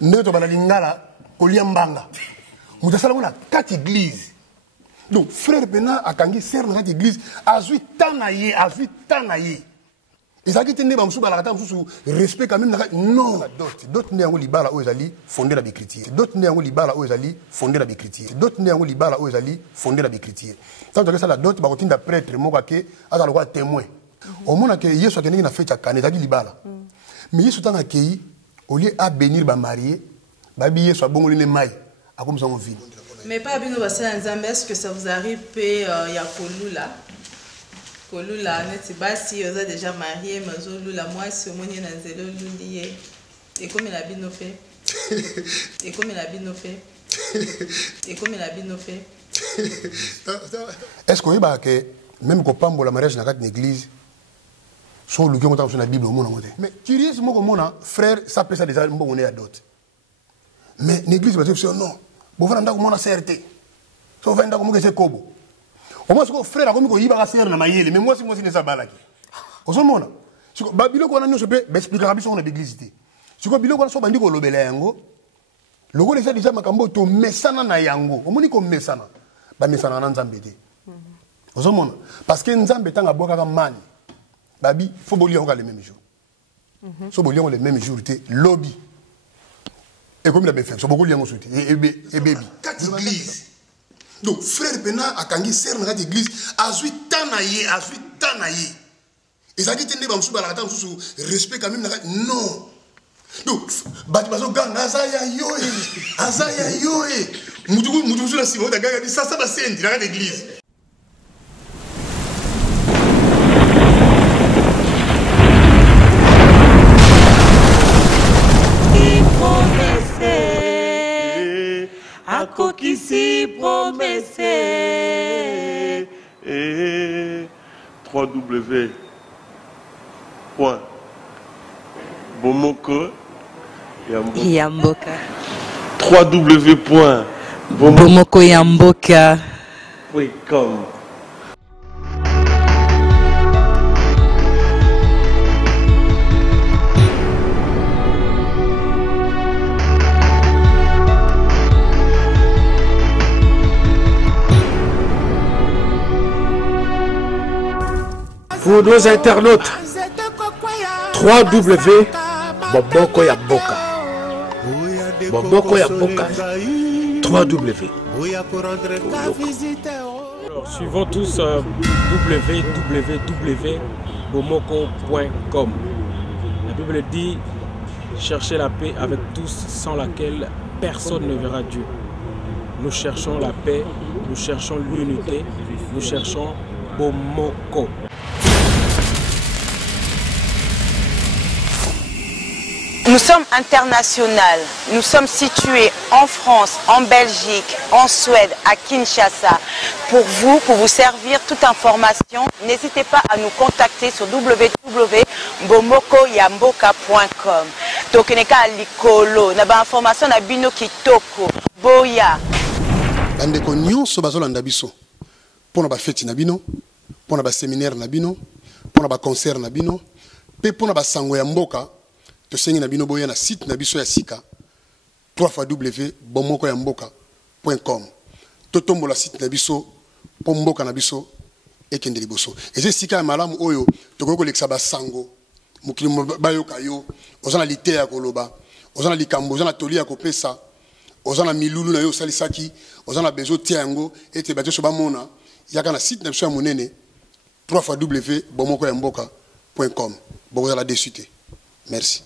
Nous sommes lingala koliambanga. Nous sommes là 4 églises. Donc frère Bena a kangi sert dans cette église azui tanaye. Et ça qui tenait bamsou balakata sous respect quand même non d'autres né en libala ozali fondé la bicritier. D'autres né en libala ozali fondé la bicritier. D'autres né en libala ozali fondé la bicritier. Tant que ça la d'autres ba kotinda prêtre mokake asa le témoin. Au moment que Yesu a na fête à Canada libala. Mais Yesu tanga kei au lieu à bénir ba marié ba bi Yesu a bongoli ne mai a comme ça on vit. Mais pas bino basala nzambe, est-ce que ça vous arrive pe ya kolula? Kolula neti basi oza déjà marié mazolula moi si omoni na nzelo lulié. Et comme la bino fait. Et comme la bino fait. Et comme la bino fait. Est-ce qu'on va que même quand pambo la mariage dans une église sont le qui sur la Bible au monde. Mais tu dis moi comme mon frère ça peut ça déjà on est à d'autres. Mais l'église va dire non. Bon frère ndako mona certé. So va ndako mo que c'est kobo. Au moins ce que frère a comme ko yiba ser na mayele mais moi si ne ça balaki. Ozo mona. Siko babilo ko na nyo pe expliquer rabiso on l'église té. Siko bilo ko na so bandi ko lobela yango. Logo les déjà makambo to mesana na yango. Omoni ko mesana. Ba mesana na nzambe té. Ozo mona. Parce que nzambe tanga boka ka mani. Babi faut bolir encore les mêmes jours. So bolir les mêmes jours té lobby. Et comme il a bien fait, c'est beaucoup de gens qui et baby. 4 églises. Donc, frère Bena a kangi ser dans cette église, azui tanaye. Et ça qui tient des bambous à la table sous respect quand même. Non. Donc, batibazo gang, azaya yoé. Moudou sur la ciment, ça va c'est dans l'église. Akokisi promesse 3w.bomokoyamboka www.bomokoyamboka.com Pour nos internautes, www.bomokoyamboka. Bomokoyamboka. 3W. Alors, suivons tous www.bomoko.com. La Bible dit cherchez la paix avec tous, sans laquelle personne ne verra Dieu. Nous cherchons la paix, nous cherchons l'unité, nous cherchons Bomoko. Nous sommes internationaux. Nous sommes situés en France, en Belgique, en Suède, à Kinshasa. Pour vous servir toute information, n'hésitez pas à nous contacter sur www.bomokoyamboka.com. Tokeneka likolo, na ba information na bino kitoko, boya. Bandeko nyonso bazolanda biso. Pona ba fête na bino, pona ba séminaire na bino, pona ba concert na bino, pe pona ba sango ya mboka. To sengi na bino boya na site na biso ya sika www.bomokoyamboka.com. To tombola site na biso po mboka na biso ekende liboso. Eze sika ya malamu oyo to ko lekisa ba sango mukili bayoka yo ozana lite ya koloba ozana likambo ozana toli ya kopesa ozana milulu na yo salisaki ozana bezo tiango ete bato so bamona yaka na site na biso ya monene www.bomokoyamboka.com. Boza la desute. Merci.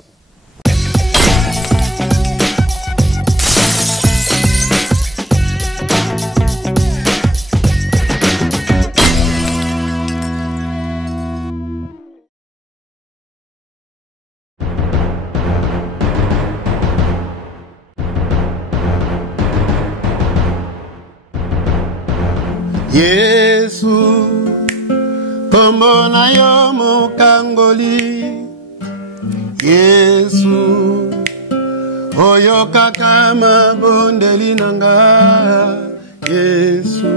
Yesu, kombo na yo mokangoli. Yesu, oyo kaka mabondeli nanga. Yesu,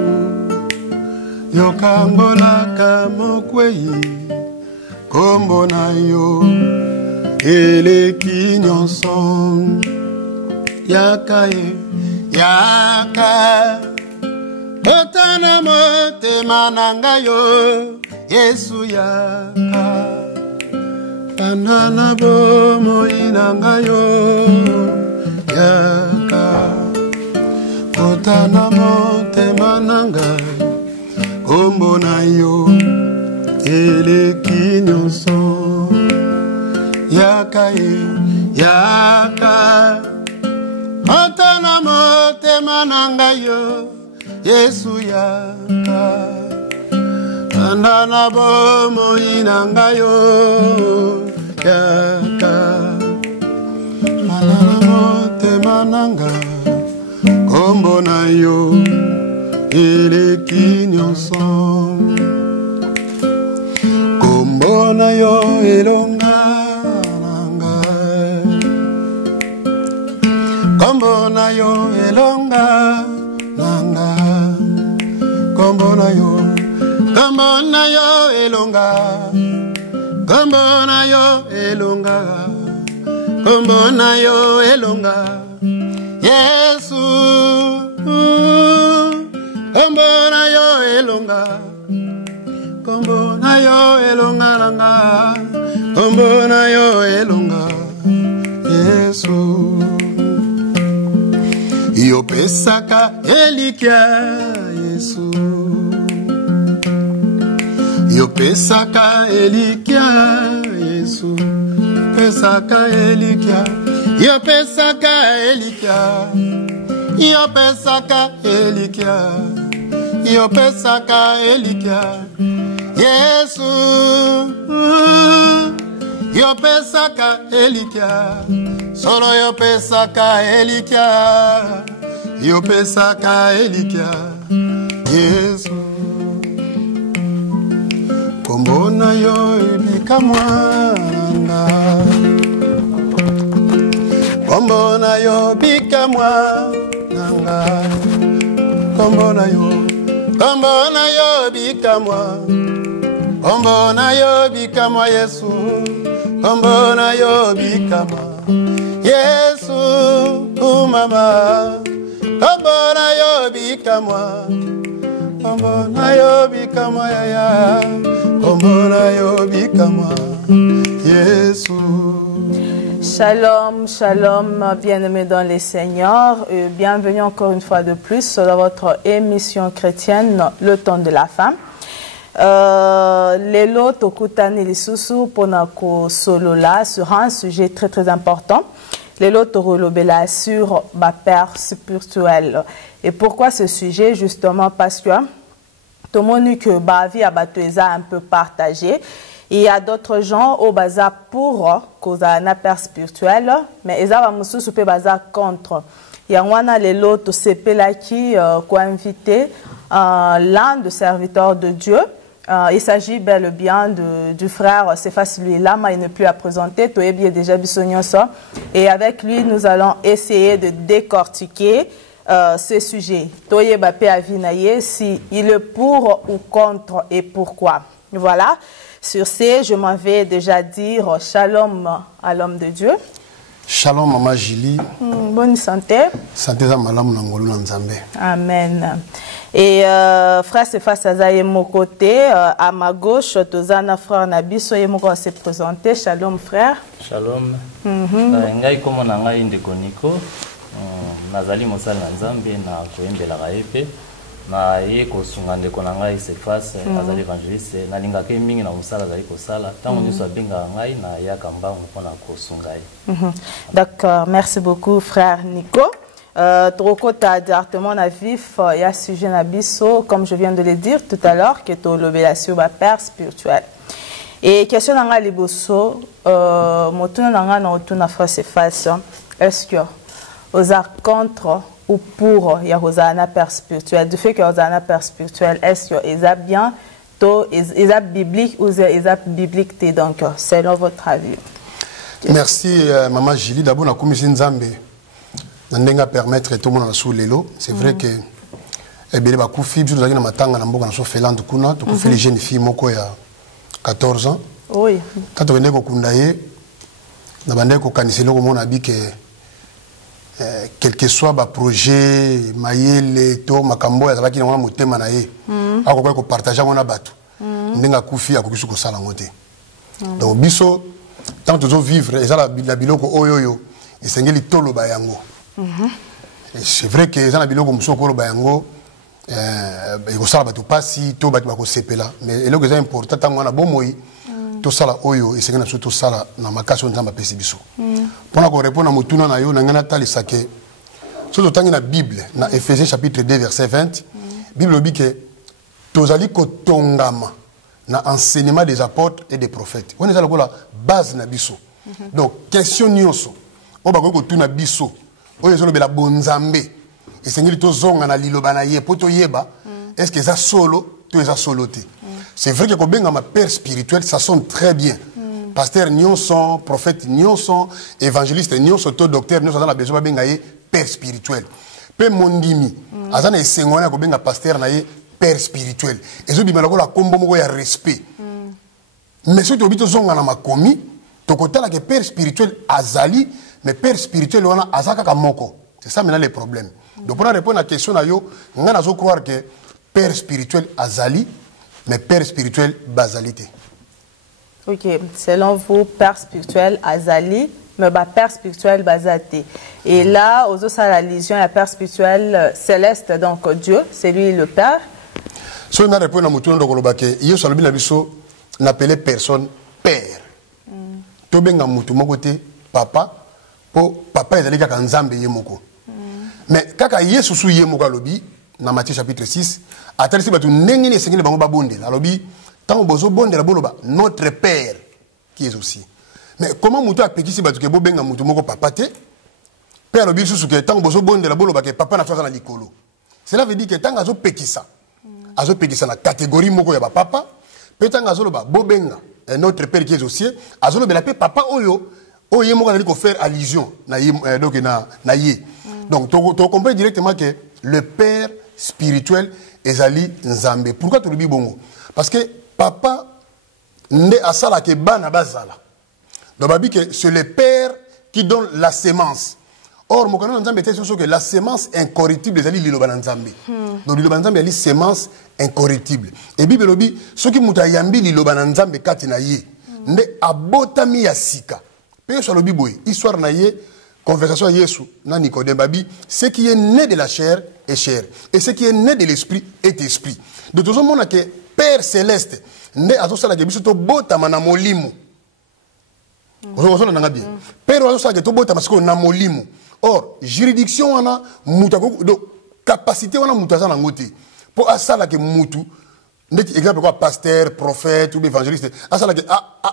yokambolaka mokwei. Kombo na yo eleki nyonso. yaka ye yaka otana motema na ngai yo Yesu yaka panda na bomoi na ngai yo yaka otana motema na ngai kombo na yo eleki nyonso yaka ye yaka otana motema na ngai yo Yesu yaka panda na bomoi na ngai yo yaka panda na motema na ngai kombo na yo eleki nyonso kombo na yo elonga na ngai kombo na yo elonga na ngai kombo na yo elonga kombo na yo elonga kombo na yo elonga Yesu kombo na yo elonga kombo na yo elonga nanga kombo na yo elonga Yesu yo pesaka elikia Yesu yo pesaka elikia Yesu pesaka elikia yo pesaka elikia yo pesaka elikia yo pesaka elikia Yesu yo pesaka elikia solo yo pesaka elikia yo pesaka elikia Yesu kombo na yo ebika mwana kombo na yo bika mwana kombo na yo bika mwana kombo na yo bika mwa Yesu kombo na yo bika mwa Yesu mama kombo na yo bika mwa kombo na yo bika mwa yaya kombo na yo bika mwa Yesu. Shalom, shalom, bien-aimés dans les Seigneurs, et bienvenue encore une fois de plus dans votre émission chrétienne, Le Temps de la Femme. Lelo tokutani lisusu ponako solola sur un sujet très très important. Lelo torolobela sur ma père spirituel. Et pourquoi ce sujet? Justement parce que tout le monde que ma vie a un peu partagé. Il y a d'autres gens au bazar pour cause un père spirituel, mais ils ont musu super bazar contre. Il y a un lelo to sepela qui invité l'un des serviteurs de Dieu. Il s'agit bel et bien du frère Cephas lui-là, mais il n'est plus à présenter. Et avec lui, nous allons essayer de décortiquer ce sujet. Si il est pour ou contre et pourquoi. Voilà. Sur ce, je m'en vais déjà dire shalom à l'homme de Dieu. Shalom, Maman Julie. Bonne santé. Santé za malamu na ngolu na Nzambe. Amen. Et frère Cephas Azaye mon côté, à ma gauche, Tozana frère Nabiso et mon se présenter. Shalom frère. Shalom. Ngai komo na ngai ndeko Niko. Nazali mosala na Nzambe na koyembela kaepe. Na ye kosunga ndeko na ngai Cephas azali evangeliste na linga ke mingi na mosala azali kosala tango nyonso abenga ngai na yaka mbangu mpona kosunga ye. D'accord, merci beaucoup frère Nico. Trokota directement na vif ya sujet na biso comme je viens de le dire tout à l'heure que to lobela sur ma père spirituel. Et question na ngai liboso motuna na ngai na otuna frère Cephas, est-ce que aux contre ou pour Yahozana père spirituel, du fait que Yahozana père spirituel, est-ce que ils a bien, ils a biblique ou ils a biblique, donc selon votre avis? Merci Maman Julie. D'abord, la commission Nzambe, n'a permettre tout le monde sous l'élo. C'est vrai que eh bien, beaucoup de filles, nous avons matanga na mboka na so felande kuna, to fait les jeunes filles moko ya 14 ans. Oui. Quand on venait ko kundaye, na bande ko kaniselo ko mona bi que quel que soit le projet, mayele, to, makambo, yazala ki na wana motema na ye. Ako ko partager wana batu. Ndenga kufi akokisu ko sala ngote. Donc biso tant tozo vivre ezala la biloko oyoyo esengeli tolo bayango. C'est vrai que ezala biloko musoko bayango ko sala batu pasi to batu bako sepela mais eloko eza important tango na bomoi to sala oyo esengeli na to sala na makasi nzamba pesi biso. Pona ko répondre à mutuna na yo na ngana talisa ke so tangi na Bible na Ephésiens chapitre 2 verset 20 Bible dit que tozali ko tongama na enseignement des apôtres et des prophètes. On est à la base na biso. Donc question nyonso o ba ko tuna biso o ezolo be la bonzambe et sengeli to zonga na liloba na ye poto yeba est-ce que ça solo to eza soloté. C'est vrai que ko benga ma père spirituel ça sonne très bien. Pasteur nyonso, prophète nyonso, évangéliste nyonso, to docteur nyonso dans la besoin benga ye père spirituel. Pe mondimi azana esengona ko benga pasteur na ye père spirituel. Et je dis que la combo moko ya respect. Mais si tu habites zonga na makomi, to kota la que père spirituel azali, mais père spirituel wana azaka kamoko. C'est ça maintenant le problème. Donc pour répondre à la question na yo, nga nazo croire que père spirituel azali, mais père spirituel bazalité. Ok, selon vous, père spirituel azali, mais père spirituel bazalité. Et là, aux autres la religion, la père spirituel céleste, donc Dieu, c'est lui le père. Si on a répondu à Moutoun Dokolobake, il y a sur le bilan n'appelait personne père. To benga mutu mokote papa, po papa est allé kaka nzambe yemoko. Mais kaka Yesu su yemoko alobi na Matthieu chapitre 6, atalisi batu nengene sengene bango babonde. Alobi tant bozo bonde la boloba notre père qui est aussi. Mais comment mutu a pekisi batu ke bo benga mutu moko papa te? Père alobi susu ke tant bozo bonde la boloba ke papa na toza na likolo. Cela veut dire que tant azo pekisa azo pekisa na catégorie moko ya ba papa peut-être azolo ba bobenga notre père qui est aussi azolo bela pe papa oyo oyo moko ali ko faire allusion na donc na ye. Donc tu comprends directement que le père spirituel ezali nzambe. Pourquoi tu le dis bongo? Parce que papa nde asala ke bana bazala. Donc babi que c'est le père qui donne la sémence. Or, mon canon nzambe était sûr que la sémence incorruptible ezali liloba nzambe. Donc liloba nzambe ali sémence incorruptible. Et Bible lobi soki muta yambi liloba nzambe kati na ye nde abotami ya sika. Pe so lobi boy histoire na ye conversation Yesu na Nicodème babi ce qui est né de la chair est chair et ce qui est né de l'esprit est esprit. De tout monde que Père céleste nde azosala ke biso to botama na molimo. Ozosala na ngabi. Père azosala ke to botama siko na molimo. Or, juridiction wana mutako do capacité wana mutaza na ngote. Pour asala ke mutu ndeti exemple quoi pasteur, prophète ou évangéliste, asala ke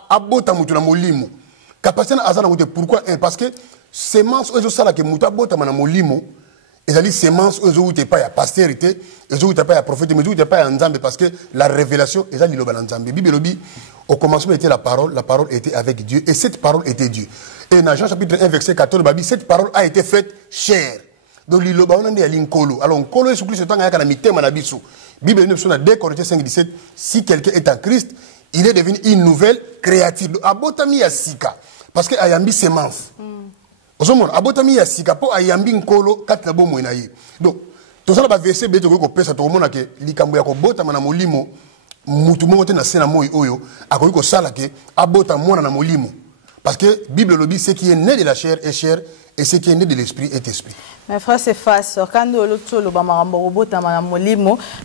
abota mutu na molimo. Capacité na asala ngote pourquoi? Parce que semence ozo sala ke mutu abota na molimo, ezali semence ozo ute pa ya pastorité, ozo ute pa ya prophète, mais ozo ute pa ya nzambe parce que la révélation ezali loba na nzambe. Bible lobi au commencement était la parole était avec Dieu et cette parole était Dieu. Et dans Jean chapitre 1 verset 14, cette parole a été faite chair. Donc liloba on a linkolo. Alors kolo Jésus Christ tant kana mitema na biso. Bible nous sur 2 Corinthiens 5:17, si quelqu'un est en Christ, il est devenu une nouvelle créature. Abotami ya sika parce que ayambi semence. Osomona abotami ya sika po ayambi nkolo kati na bomo na ye. Donc to sala ba verset beto ko pesa to mona ke likambo ya ko botama na molimo mutu mongo te na sena moyi oyo akoki ko sala ke abota mona na molimo. Parce que la Bible le dit, ce qui est né de la chair est chair et ce qui est né de l'esprit est esprit. Mes frères, c'est face. Quand nous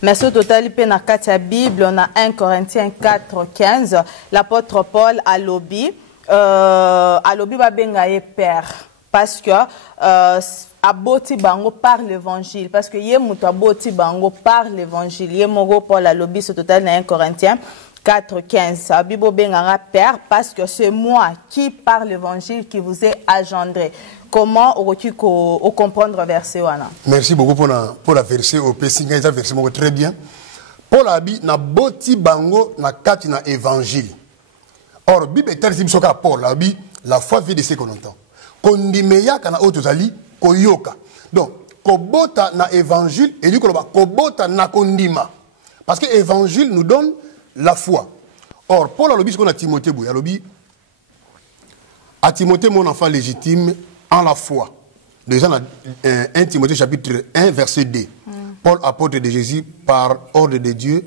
mais ce total, il y a la Bible, on a 1 Corinthiens 4:15. L'apôtre Paul a lobby va bengaye père. Parce que aboti bango par l'évangile. Parce que yemuto aboti bango par l'évangile. Yemoro Paul a lobby ce total dans 1 Corinthiens 4:15. La Bible bengara père parce que c'est moi qui par l'évangile qui vous ai engendré. Comment aurais-tu comprendre verset wana? Merci beaucoup pour la verset au Pessinga, ça verset très bien. Paul a dit na boti bango na kati na évangile. Or Bible tel si bisoka Paul a dit la foi vient de ce qu'on entend. Kondimeya kana otozali koyoka. Donc kobota na évangile et dit kobota na kondima. Parce que évangile nous donne la foi. Or, Paul a lobby ce qu'on a Timothée Bouy. A lobby à Timothée, mon enfant légitime, en la foi. Déjà dans 1 Timothée chapitre 1 verset 2. Paul, apôtre de Jésus, par ordre de Dieu,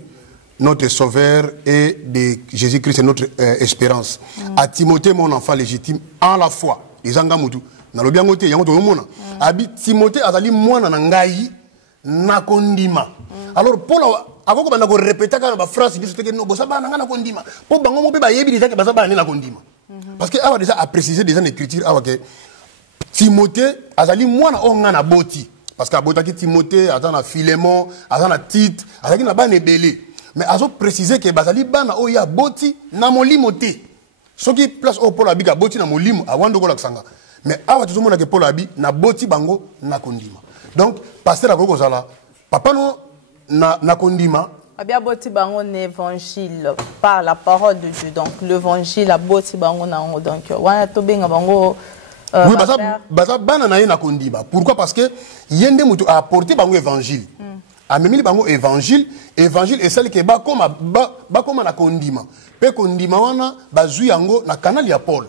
notre Sauveur, et de Jésus-Christ, notre espérance. À Timothée, mon enfant légitime, en la foi. Les angamutu. Nalobiangote, yangoto omona. Abi Timothée azali mwana na ngai na kondima. Alors Paul akoko banda ko répéter kana ba phrase biso teke no bosa bana na kondima. Po bango mo pe ba yebi déjà que baza bana na kondima. Parce que awa déjà a précisé déjà en écriture awa que Timothée azali mwana o ngana boti. Parce que abotaki Timothée azana Philémon, azana Tite, azaki na bana ebele. Mais azo préciser que bazali bana o ya boti na molimo te. Soki place au Paul abika boti na molimo awando ko la ksanga. Mais awa tout le monde que Paul abi na boti bango na kondima. Donc pasteur akoko zala papa no na kondima abia boti bango l'évangile par la parole de Dieu. Donc l'évangile a boti bango na ngo donc wana to benga bango oui baza bana na ye na kondima. Pourquoi? Parce que yende mutu a apporté bango évangile. A memili bango évangile est celle qui ba koma na kondima. Pe kondima wana bazui yango na canal ya Paul.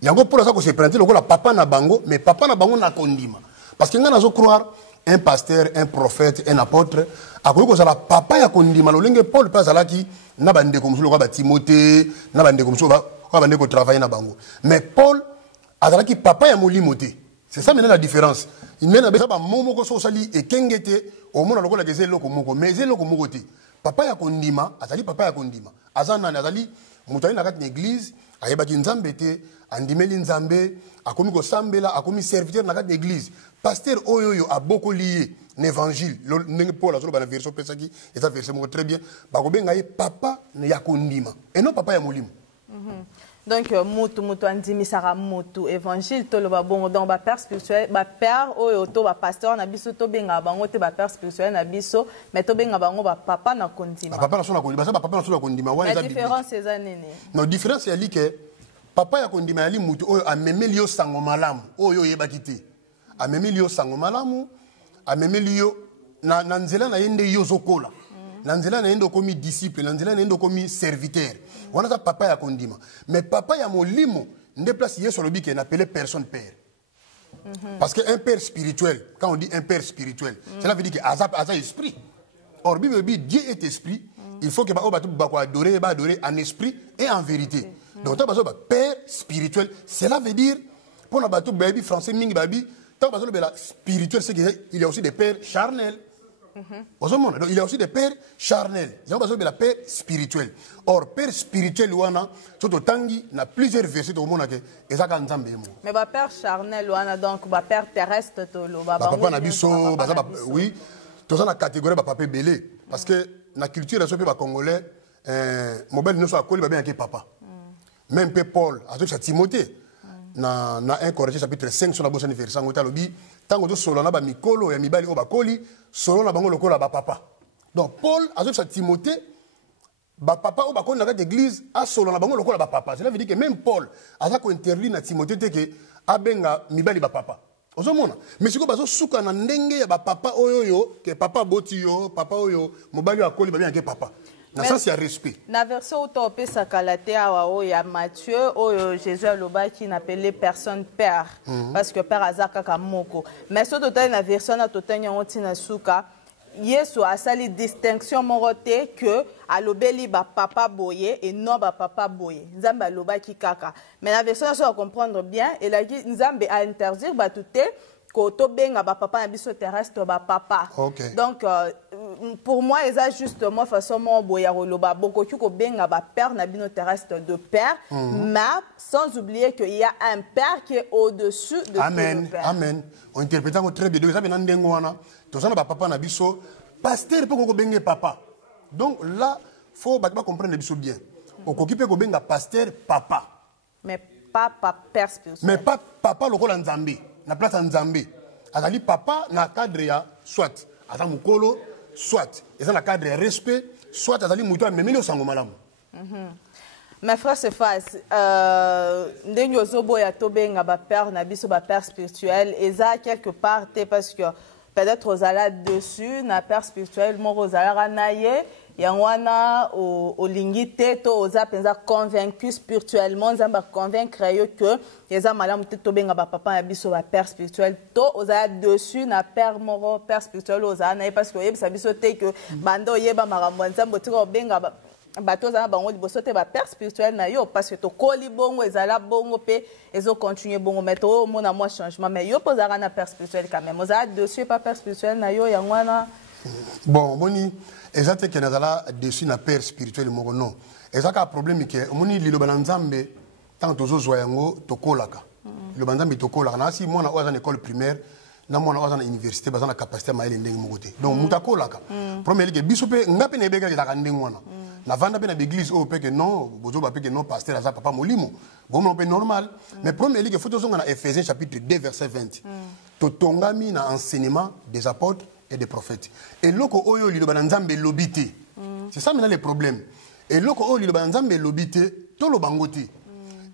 Yango Paul ça ko se présenter lokola papa na bango, mais papa na bango na kondima. Parce que ngana zo croire un pasteur, un prophète, un apôtre, akoki kozala papa ya kondima lolenge Paul pe azalaki na bande comme lokola ba Timothée, na bande comme ba bande ko travailler na bango. Mais Paul azalaki papa ya molimo te. C'est ça maintenant la différence. Il mena ba momo ko so sali e kengete au mona lokola ke zeloko moko, mais zeloko moko te. Papa ya kondima, azali papa ya kondima. Azana azali mutali na kati église, ayebaki nzambe te, andimeli nzambe, akomi ko sambela, akomi serviteur na kati église. Pasteur oyoyo a beaucoup lié l'évangile. Nenge Paul a la version pesaki, et ça verset très bien. Bakobenga ye papa ya kondima et non papa ya molimo. Donc mutu andimi sara mutu évangile to lo babongo donc ba père spirituel ba père oyo to ba pasteur na biso to benga bango te ba père spirituel na biso mais to benga bango ba papa na kondima. Papa na so na kondima, ça ba papa na so na kondima wa eza différence c'est ça nene. Non, différence c'est ali que papa ya kondima ali mutu oyo amemeli yo sango malamu oyo yebaki te. Amemeli yo sango malamu, amemeli yo na nzela na yende yo zokola. Na nzela na yende komi disciple, na nzela na yende komi serviteur. Wana za papa ya kondima. Mais papa ya molimo nde place yeso lobi qui n'appelait personne père. Parce que un père spirituel, quand on dit un père spirituel, cela veut dire que asa esprit. Or Bible dit Dieu est esprit, il faut que ba adorer en esprit et en vérité. Donc ta bazo ba père spirituel, cela veut dire pour na bato baby français mingi baby, ta bazo be la spirituel c'est qu'il y a aussi des pères charnels. Donc, il y a aussi des pères charnels. Il y a aussi des pères spirituels. Or, père spirituel, il y a plusieurs versets au monde. Mais le père charnel, donc le père terrestre, papa Nabiso, oui, tout ça la catégorie de papa belé. Parce que la culture des Congolais, mobile ne soit pas bien que papa. Même Paul, à Timothée, dans 1 Corinthiens chapitre 5, sur la bosse anniversaire, tant que solo na ba mikolo ya mibali o bakoli solo na bango lokola ba papa. Donc Paul a dit à Timothée ba papa o bakoli na kati église a solo na bango lokola ba papa. Cela veut dire que même Paul a ko interdit na Timothée que abenga mibali ba papa. Ozomona mais siko bazo suka na ndenge ya ba papa oyoyo que papa boti yo papa oyo mobali akoli ba bien que papa. Na ça c'est respect. Na version utopé sakalate awa ya Matthieu oyo Jésus aloba qui n'appelait personne père parce que père azaka kamoko. Mais ce total na version na totanya otina suka Yesu asali distinction morote que alobeli ba papa boye et non ba papa boye. Nzambe aloba ki kaka. Mais la version ça comprendre bien et la Nzambe a interdire ba touté koto benga ba papa na biso terrestre ba papa. Okay. Donc pour moi ça justement façon mon boya roloba boko ko benga ba père na bino terrestre de père mais sans oublier qu'il y a un père qui est au-dessus de Amen. tout le père. Amen. On interprète très bien. Donc ça ben ndengo wana to ça na ba papa na biso pasteur peut ko benga papa. Donc là faut ba comprendre biso bien. On occupe ko benga pasteur papa. Mais pas père spirituel. Mais pas papa lokola nzambe. Na place nzambe. Azali papa na cadre ya soit aza mukolo soit eza na cadre ya respect soit azali mutu amemeli osango malamu. Mes frères se fassent ndenge ozoboya tobenga ba père na biso ba père spirituel eza quelque part parce que peut-être aux ala dessus na père spirituel moko ozalaka na ye Yangwana olingi te to oza penza convaincu spirituellement nzamba convaincre yo que yeza malamu te to benga ba papa ya biso ba père spirituel to oza dessus na père moro père spirituel oza na parce que yebisa biso te que bando yeba makambo nzambo tiko benga bato za bango liboso te ba père spirituel na yo parce que to koli bongo ezala bongo pe ezo continuer bongo mais to mona moi changement mais yo posera na père spirituel quand même oza dessus pas père spirituel na yo yangwana. Bon, moni, exactement que nazala dessus na père spirituel moko non. Ezaka problème que moni lilo banzambe tant tozo zoyango tokolaka. Lilo banzambe tokolaka na si mona oza na école primaire na mona oza na université bazana capacité ma ele ndenge moko te. Donc mutakolaka. Premier que biso pe ngape na beka ka ndenge wana. Na vanda pe na église o pe que non, bozo ba pe que non pasteur aza papa molimo. Bon on peut normal, mais premier que faut tozo na Ephésiens chapitre 2 verset 20. Totongami na enseignement des apôtres et des prophètes. Et loko oyo lilo banzambe lobité. C'est ça maintenant le problème. Et loko oyo lilo banzambe lobité, to lo bangote.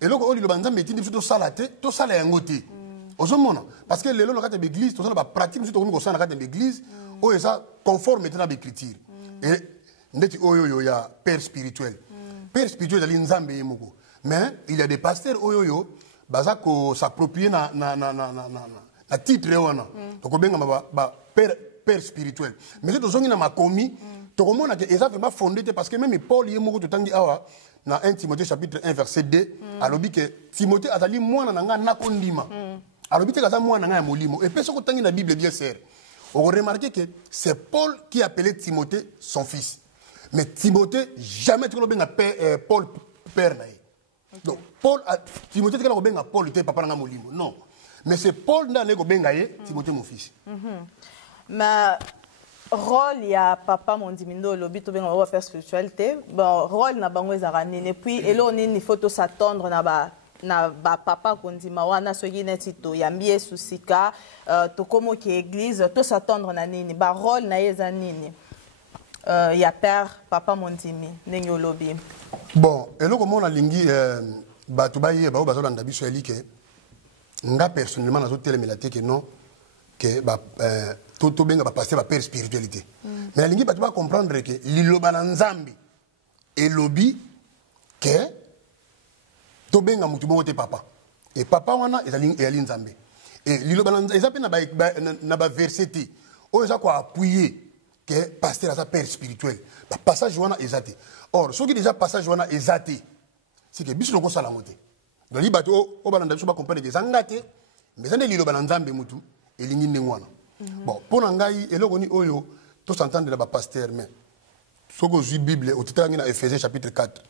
Et loko oyo lilo banzambe tindi to salate, to sala yangote. Ozomona parce que lelo na kata l'église, to sala ba pratique to ko sala na kata l'église, oyo ça conforme maintenant l'écriture. Et ndeti oyo yo ya père spirituel. Père spirituel dali nzambe yemoko. Mais il y a des pasteurs oyo yo baza ko s'approprier na titre wana. To ko benga ba père spirituel. Mais c'est aussi dans ma commis, tu comprends que ça vraiment fondé parce que même Paul y est moko totangi awa na 1 Timothée chapitre 1 verset 2 alobi que Timothée azali mwana nanga nakondima. Alobi te kaza mwana nanga ya molimo et puis ce que tangi na Bible bien sert. On remarque que c'est Paul qui appelait Timothée son fils. Mais Timothée jamais tu benga Paul père na. Donc Paul Timothée tu benga Paul te papa nanga molimo. Non. Mais c'est Paul na ne ko benga ye Timothée mon fils. Mais rôle il y a papa mon dimindo lobby to benga wa faire spiritualité bon rôle na bango ezarani et puis elo nini faut s'attendre na ba papa kondima wana soki neti to yambie susika to komo ki église to s'attendre na nini ba rôle na yeza nini ya père papa mon dimi nenyo lobby bon elo komo na lingi batu baye ba bazolanda biso elike nga personnellement nazo telemela te que non que tout benga passer ba père spiritualité. Mais la lingi va comprendre que liloba na nzambi et lobby que to benga mutu bongo te papa. Et papa wana ezali nzambe. Et liloba na ezape na ba verset o eza ko appuyer que pasteur a sa père spirituel. Ba passage wana ezate. Or ce qui déjà passage wana ezate. C'est que biso loko sala ngote. Donc li bato o balanda biso ba comprendre que zangate mais zande liloba na nzambe mutu elingi ndengwana. Bon, pour Nangaï, et là, on oyo, tous entendent de la pasteur, mais ce que j'ai Bible, au titre de Ephésiens chapitre 4,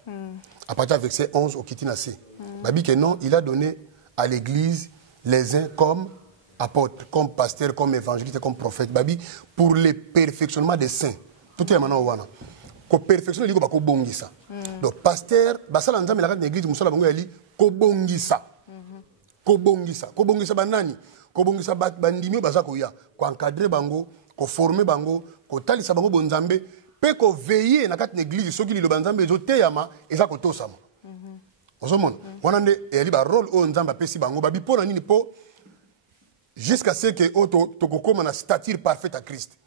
à partir du verset 11 au Kitinasé, Babi que non, il a donné à l'église les uns comme apôtres, comme pasteurs, comme évangélistes, comme prophètes, Babi, pour le perfectionnement des saints. Tout est maintenant au wana. Ko perfectionner l'église, ko bongisa. Donc, pasteur, basala nzambe la l'église, musala bango yali, ko bongisa. Ko bongisa. Ko bongisa banani. Ko bongisa bandimio baza ko ya ko encadrer bango ko former bango ko talisa bango bonzambe pe ko veiller na kati l'église soki li lo banzambe zo teyama eza ko tosama osomon wana nde eli ba rôle o nzamba pesi bango babi pona nini po jusqu'à ce que auto to kokoma na stature parfaite à Christ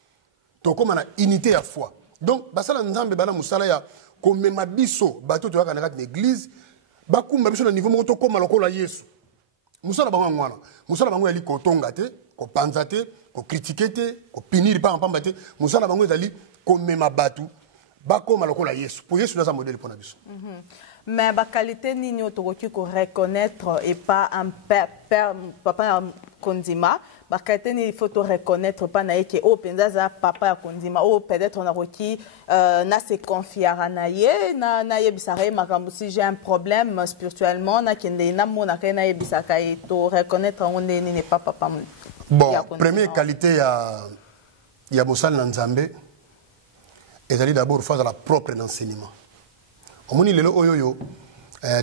to koma na unité ya foi donc basala nzambe bana musala ya ko mema biso bato to na kati l'église bakumba biso na niveau moko to koma lokola Yesu. Musala bango ngwana musala bango yali ko tonga te ko panza te ko critiquer te ko punir pa pamba te musala bango ezali ko mema batu bakoma lokola Yesu pour Yesu na modèle pour na biso. Mais ba qualité nini otokoki ko reconnaître et pas un père papa kondima ba qualité ni il faut te reconnaître pas na yeke o penza za papa kondima o peut-être on a requis na se confier na ye na yebisare makambo si j'ai un problème spirituellement na kende na mona ka na yebisaka et to reconnaître on n'est pas papa. Bon, première qualité ya mosala na nzambe ezali d'abord face à la propre enseignement. Omoni lelo oyoyo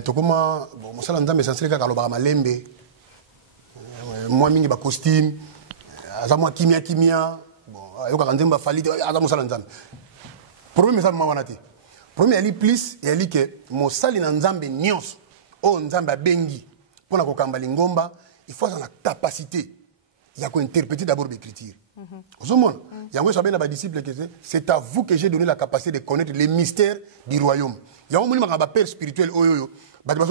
tokoma bon mosala nzambe sanseli kaka loba malembe moi mingi ba costume aza moi kimia bon ayoka nzemba falite aza mosala nzambe problème ça mama wanati problème ali plus et ali que mosali na nzambe nyonso o nzambe abengi pona kokamba lingomba il faut avoir la capacité il y a qu'à interpréter d'abord l'écriture. Vous comprenez? Il y a un disciple qui dit, c'est à vous que j'ai donné la capacité de connaître les mystères du royaume. Il y a un père spirituel, parce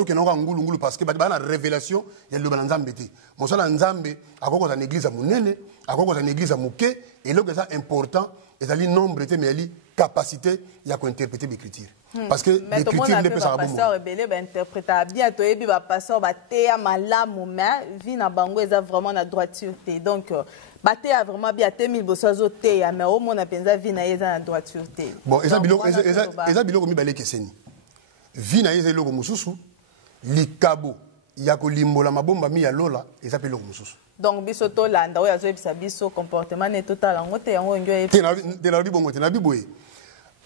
que la révélation, il y a le Nzambe. Mon seul Nzambe, à quoi qu'on église à Mounene, à quoi qu'on église à Mouké, et là, c'est important, et ça, le nombre, mais il y a capacité, il y a qu'à interpréter l'écriture. Parce que l'écriture n'est pas ça. Mais pasteur rebelle va interpréter bien to ebi ba pasteur ba teya malamu mais vie na bango eza vraiment na droiture te. Donc ba teya vraiment bien te mil bosozo teya mais au moins na penza vie na eza na droiture te. Bon, eza biloko mi balé keseni. Vie na eza loko mususu likabo ya ko limbola mabomba mi ya lola eza pe loko mususu. Donc biso to landa o yazo ebisa biso comportement ne total ngo te yango ngyo te na bibongo te na biboye.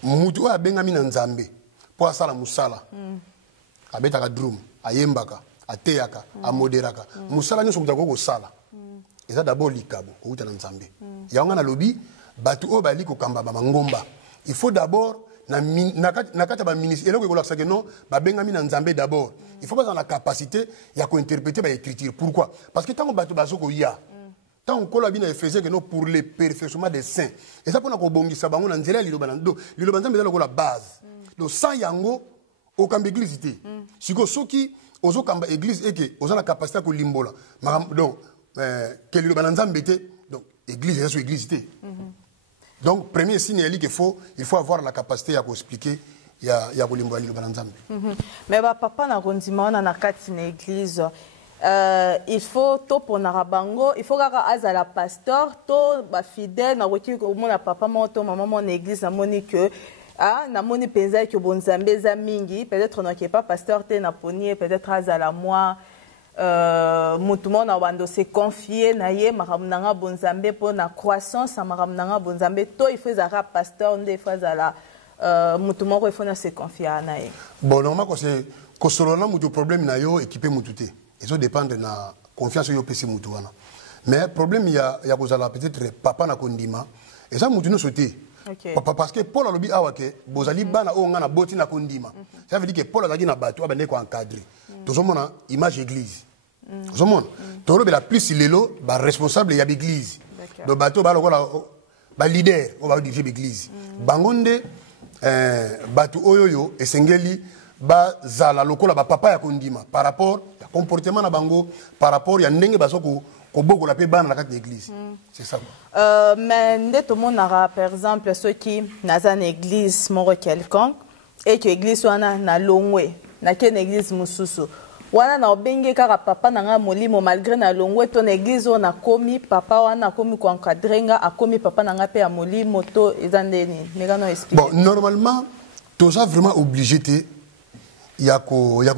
Mutu a benga mi na Nzambe. Po asala musala abetaka drum ayembaka ateyaka amoderaka musala nyonso mutu akoko sala eza d'abord likabo outa na Nzambe yango na lobi batu o bali ko kamba ba ngomba il faut d'abord na kata ba ministre eloko ko laksa que non ba benga mi na Nzambe d'abord il faut pas dans la capacité ya ko interpréter ba écriture. Pourquoi? Parce que tant batu bazoko ya tant qu'on a bien fait que non pour le perfectionnement des saints et ça pour na ko bongisa bango na nzela lilobanando lilobanza mbeza loko la base. Donc sans yango aucun église té. Si ko soki ozo kamba église et que ozo la capacité ko limbola. Donc que le bananzambe té donc église est sur église té. Donc premier signe il faut avoir la capacité à expliquer ya ko limbola le bananzambe. Mais ba papa na kondima na kati na église il faut to pona bango il faut kaka azala pasteur to ba fidèle na weki ko mona papa moto maman mon église na moni que ah, na moni penza que bon zambeza mingi peut-être non qui est pas pasteur te na ponier peut-être azala moi mutumo na wando se confier na ye makamnanga bon zambe pour na croissance makamnanga bon zambe to il faut zara pasteur nde faut zala mutumo ko il faut na se confier na ye. Bon normalement c'est ko solona mutu problème na yo équipé mututé et ça dépend de na confiance yo pesi mutu wana mais problème il y a kozala peut-être papa na kondima et ça mutu no sauter. Okay. Parce que Paul a lobi awake bozali bana o ngana boti na kondima. Ça veut dire que Paul a dit na bato abane ko encadrer. Tozomona image église. Tozomona. Tolo be la plus lelo ba responsable ya l'église. Do bato ba lokola ba leader o ba diriger l'église. Bangonde bato oyoyo esengeli ba zala lokola ba papa ya kondima par rapport ya comportement na bango par rapport ya ndenge basoko la paix dans la l'église. C'est ça. Mais tout le monde aura, par exemple, ceux qui n'ont une église mort quelconque et que l'église soit na longwe, na quelle église mususu. Wana na obenge kaka papa na nga molimo malgré na longwe ton église on a commis papa wana a commis ko encadrenga a commis papa na nga pe ya molimo to ezandeni. Mega no explique. Bon, normalement, tu es vraiment obligé de il y a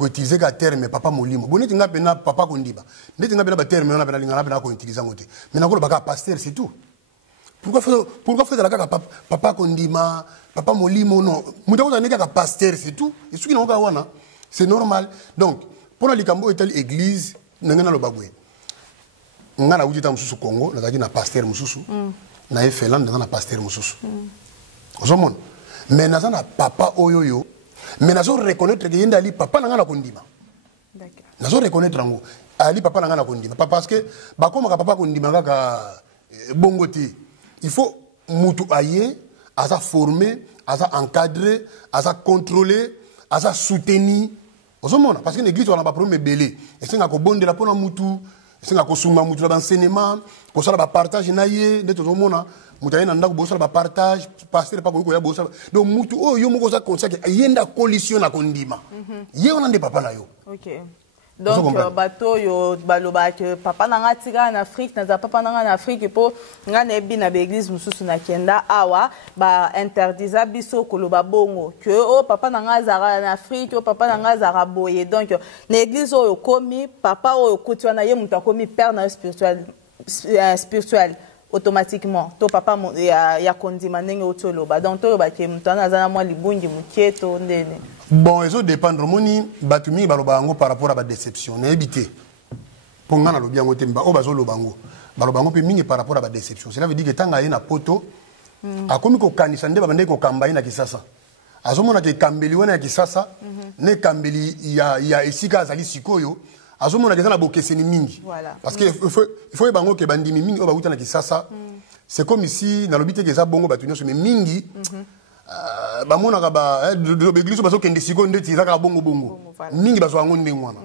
utiliser le terme papa molimo. Bon, tu as papa kondiba. Tu as le terme on a utiliser ngote. Mais na ko ba pasteur c'est tout. Pourquoi faire la papa kondima, papa molimo non. Muta ko na pasteur c'est tout. Et ce qui n'ont wana, c'est normal. Donc, pour la likambo etal église ngana lo bagwe. Ngana uti tam susu Congo, na na pasteur mususu. Na Finlande na pasteur mususu. Ozomon. Mais na papa oyoyo. Mais nous devons reconnaître que Ali papa n'a pas kondima. D'accord. Nous devons reconnaître ngo Ali papa n'a pas kondima. Parce que ba comme papa kondima ka bongoti. Il faut mutu aye, asa former, asa encadrer, asa contrôler, asa soutenir. Osomona parce que l'église on a pas problème belé. Et c'est ngako bonde la pona mutu, c'est ngako sunga mutu la enseignement, ko sala ba partage na ye, ndeto zomona. Mutaye na ndako bosa ba partage pasteur pa ko ya bosa donc mutu o yo moko za conseil yenda coalition na kondima ye on ande papa na yo. OK. Donc bato yo baloba que papa na ngatika na Afrique na papa na nga na Afrique po ngana ebi na église mususu na kenda awa ba interdisa biso koloba bongo que o papa na nga zara na Afrique o papa na nga zara boye donc na église o komi papa o kutwa na ye muta komi père na spirituel automatiquement to papa ya kondima ndenge otoloba donc to ba ke mutana zana mwa libungi muketo ndene. Bon eso dépendre moni batumi baloba ngo par rapport à ba déception na éviter pour ngana lobi ngo temba o bazolo bango baloba ngo pe mingi par rapport à ba déception cela veut dire que tanga na poto akomi ko kanisa nde babande ko kamba ina kisasa azomona ke kambeli wana ya kisasa ne kambeli ya esika azali sikoyo azomona que ça na bokeseni mingi. Parce que il faut bango que bandimi mingi o ba utana kisasa. C'est comme ici dans l'obité que ça bongo batunyo mais mingi ba mona ka ba de l'église baso kende siko ndeti za ka bongo mingi baso ngo ndengwana.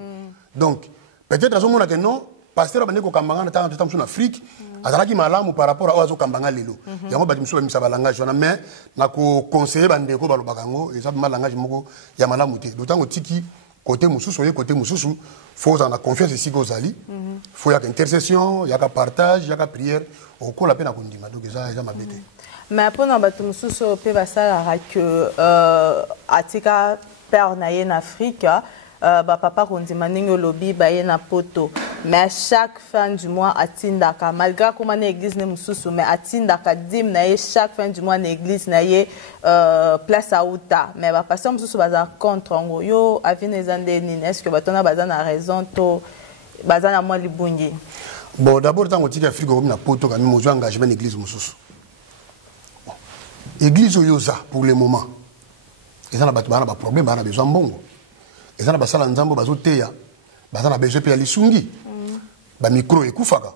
Donc peut-être azomona que non pasteur bande ko kambanga na tanga tutamsu na Afrique azalaki malamu par rapport à ozo kambanga lelo. Yango ba dimso ba misaba langage wana mais na ko conseiller bande ko balobaka ngo eza ba langage moko ya malamu te. D'autant tiki côté mususu oye côté mususu faut en confiance ici aux ali. Faut y a intercession, y a partage, y a prière au ko la peine à kondima donc eza mabete. Mais pour nous bato mususu pe basala que atika père na en Afrique papa kondima ningo lobby ba na poto. Mais à chaque fin du mois, atindaka malgré comment l'église ne mususu, mais atindaka dim na chaque fin du mois l'église na place à outa. Mais bah passer mususu baza contre ngo yo avine zandeni. Est-ce que batona baza na raison to baza na moi libungi? Bon d'abord tant que tu as Afrique comme na poto quand même mozo engagement l'église mususu. Église yoza pour le moment. Ils ont battu ba problème ba na besoin bongo. Ils ont ba sala nzambo bazo teya. Baza na besoin pe lisungi. Ba micro ekufaka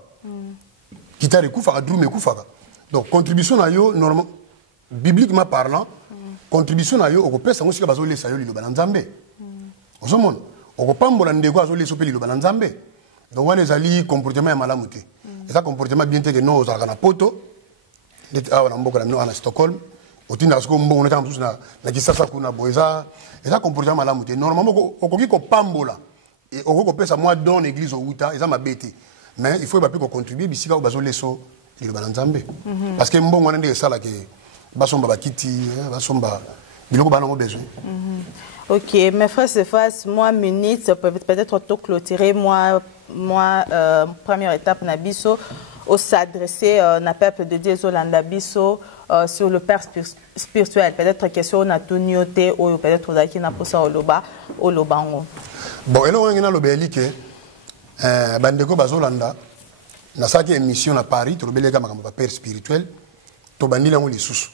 guitare ekufaka drum ekufaka donc contribution na yo normalement bibliquement parlant contribution na yo okopesa ngosika bazolesa yo liloba na nzambe ozomona okopambola ndeko azolesa pe liloba na nzambe donc wana ezali comportement ya malamu te eza comportement bien te que no ozalaka na poto ndeti awa na mboka na Stockholm otinda siko mbongo neta msusu na kisasa kuna boeza eza comportement malamu te normalement okoki kopambola oko pesa moi dans l'église au Outa ils ont mabete mais il faut pas plus contribuer bisika bazo leso le balanzambe parce que mbongo wana ndé sala que basomba bakiti basomba biloko bana ngo besoin. OK, mes frères et sœurs, moi minute peut-être tout clôturer moi première étape na biso au s'adresser na peuple de Dieu Zolanda biso sur le père spirituel peut-être question na tunioté ou peut-être ozaki na posa oloba olobango. Bon, et là, on a l'obéli que Bandeko Bazolanda, na saki émission à Paris, tu l'obéli comme un père spirituel, tu bandi là où les sous.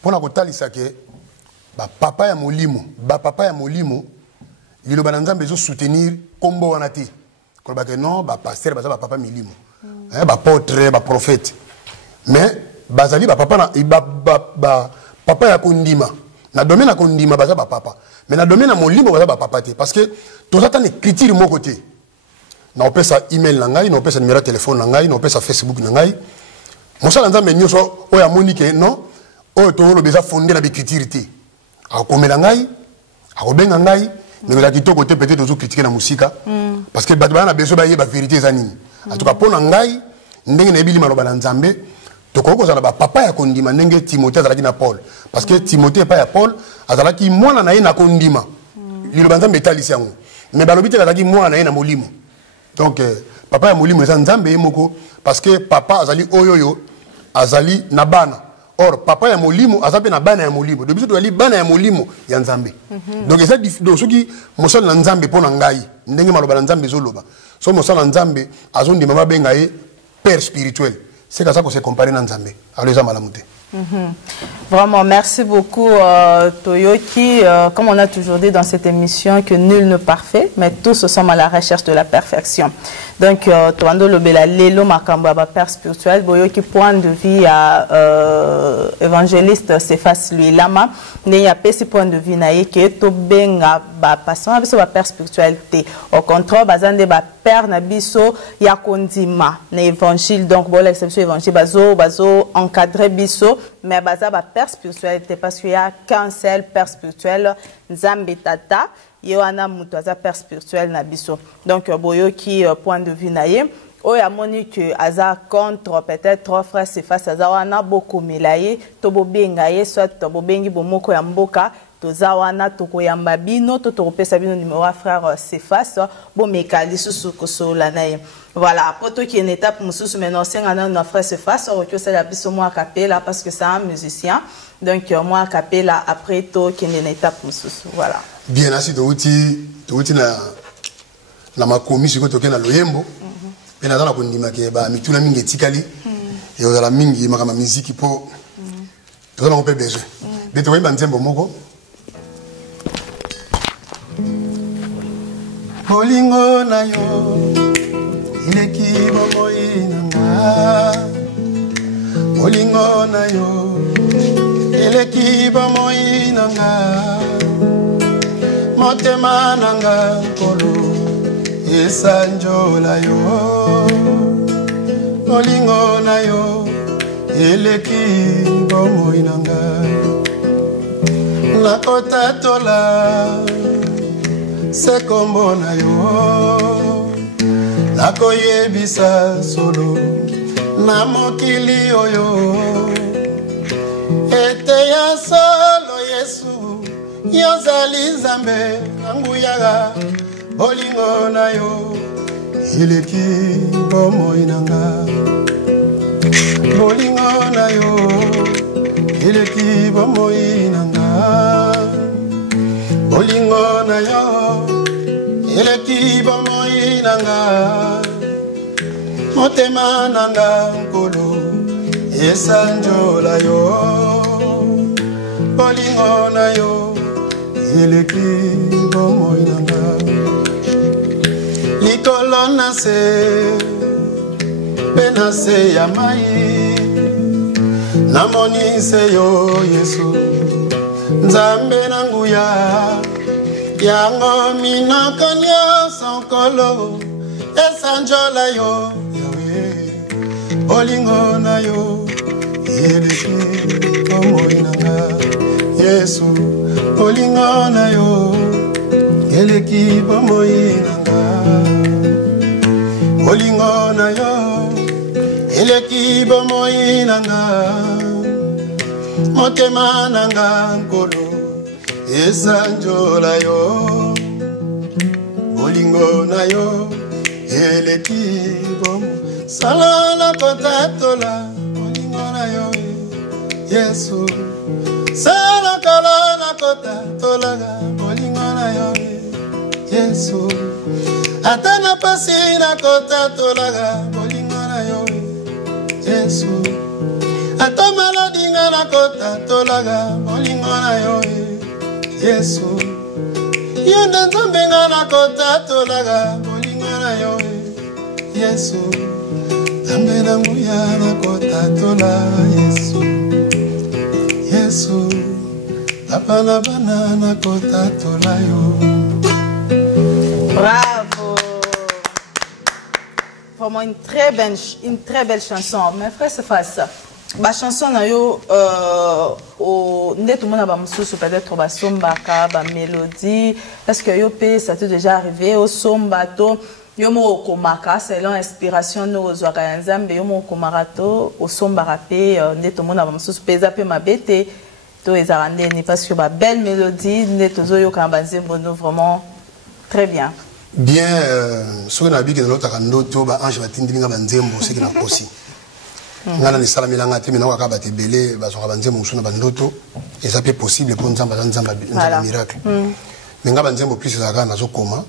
Pour la côté, ça que papa ya molimo, papa ya molimo, il a besoin de soutenir combo anati. Quand bah que non, pasteur, papa milimo, apôtre, prophète. Mais bazali papa na papa ya kondima, na domaine na kondima baza papa. Mais dans le domaine de mon libre, parce que tout ça, c'est critique de mon côté. On peut ça email, on peut ça numéro de téléphone, on peut ça Facebook. Mon seul endroit, mais nous sommes à Monique, non? On a déjà fondé la critique. À comme l'angai, à Robin Angai, mais la critique côté peut-être aux critiquer la musique. Parce que Batman a besoin de la vérité. En tout cas, pour l'angai, nous avons dit que Nzambe. Donc, on a papa ya kondima ndenge Timothée azalaki na Paul parce que Timothée pa ya Paul azalaki mwana na ye na kondima lilo banza metalisi yango mais balobi te azalaki mwana na ye na molimo donc papa ya molimo eza nzambe ye moko parce que papa azali oyoyo azali na bana or papa ya molimo azape na bana ya molimo donc biso to ali bana ya molimo ya nzambe donc eza donc soki mosala na nzambe pona ngai ndenge maloba na nzambe zoloba so mosala na nzambe azondima babenga ye père spirituel. C'est comme ça qu'on s'est comparé dans Nzambe. Alors, ça m'a lamuté. Vraiment, merci beaucoup Toyoki. Comme on a toujours dit dans cette émission que nul n'est parfait, mais tous sommes à la recherche de la perfection. Donc, Toando Lobela Lelo Makamba, père spirituel, Boyoki point de vue à évangéliste Cephas lui Lama, n'y a pas ce point de vue naïe que to benga ba passant avec sa père spiritualité. Au contraire, bazande ba père nabiso ya kondima na évangile donc bon l'exception évangile bazo encadrer biso mais baza ba père spiritualité parce qu'il y a qu'un seul père spirituel Nzambe Tata Yohana mutu aza père spirituel na biso donc boyoki point de vue naïe oya moni que aza contre peut-être frère Cephas aza wana boko melaye to bobenga ye soit to bobengi bomoko ya mboka toza wana tokoyamba bino to tokopesa bino numéro à frère Cephas bo mekali susu kosola naye voilà poto qui est une étape mususu maintenant c'est un frère Cephas que c'est la biso moi capella parce que c'est un musicien donc moi capella après to qui est une étape mususu voilà bien merci to uti na makomi siko to kena loyembo et na na kondima ke ba mituna mingi tikali et ozala mingi makama musique po to na ko besoin de to yeba nzembo moko bolingo na yo ileki bomoi nanga bolingo na yo ileki bomoi nanga motema nanga nkolo esanjola yo bolingo na yo eleki bomoi nanga nakotatola se kombo na yo nakoyebisa solo na mokili oyo ete ya solo Yesu yozali nzambe nanguyaga bolingo na yo eleki bomoi nanga bolingo na yo eleki bomoi nanga bolingo na yo eleki bomoi nanga motema nanga nkolo esanjola yo bolingo na yo eleki bomoi nanga likolo na se pe na se ya mai namoni se yo Yesu nzambe nanguya yango minoko nyonso nkolo esanjola yo yawe bolingo na yo eleki bomoi nanga Yesu bolingo na yo eleki bomoi nanga bolingo na yo eleki bomoi nanga motema nanga nkolo esanjola yo bolingo na yo eleki bomoi salala kotatola bolingo na yo Yesu salala kalana kotatola bolingo na yo Yesu atana pasi na kotatola bolingo na yo Yesu ata maladi nga na kotatola bolingo na yo Yesu yonde nzambe nga na kotatola bolingo na yo Yesu nzambe na nguya na kotatola Yesu Yesu papa na bana na kotatola yo. Bravo. Vraiment une très belle chanson. Mes frères, c'est pas ça. Ma chanson na yo tout le monde a peut-être ba sombaka ba mélodie parce que yo pe ça t'est déjà arrivé au sombato yo mo komaka selon inspiration no zwaka nzambe yo mo komarato au sombara pe tout le monde a ba peza pe mabete to ezarandeni parce que ba belle mélodie tozo yo kamba nzembo no vraiment très bien. Bien ce qu'on a vu que l'autre kandoto ba ange batindinga ba nzembo c'est que na posi. Ngana ni sala milanga te mina wakaba te belé ba zoka banzembo musuna bandoto et ça peut possible pour nzamba miracle. Mais ngaba nzembo plus za kana zokoma.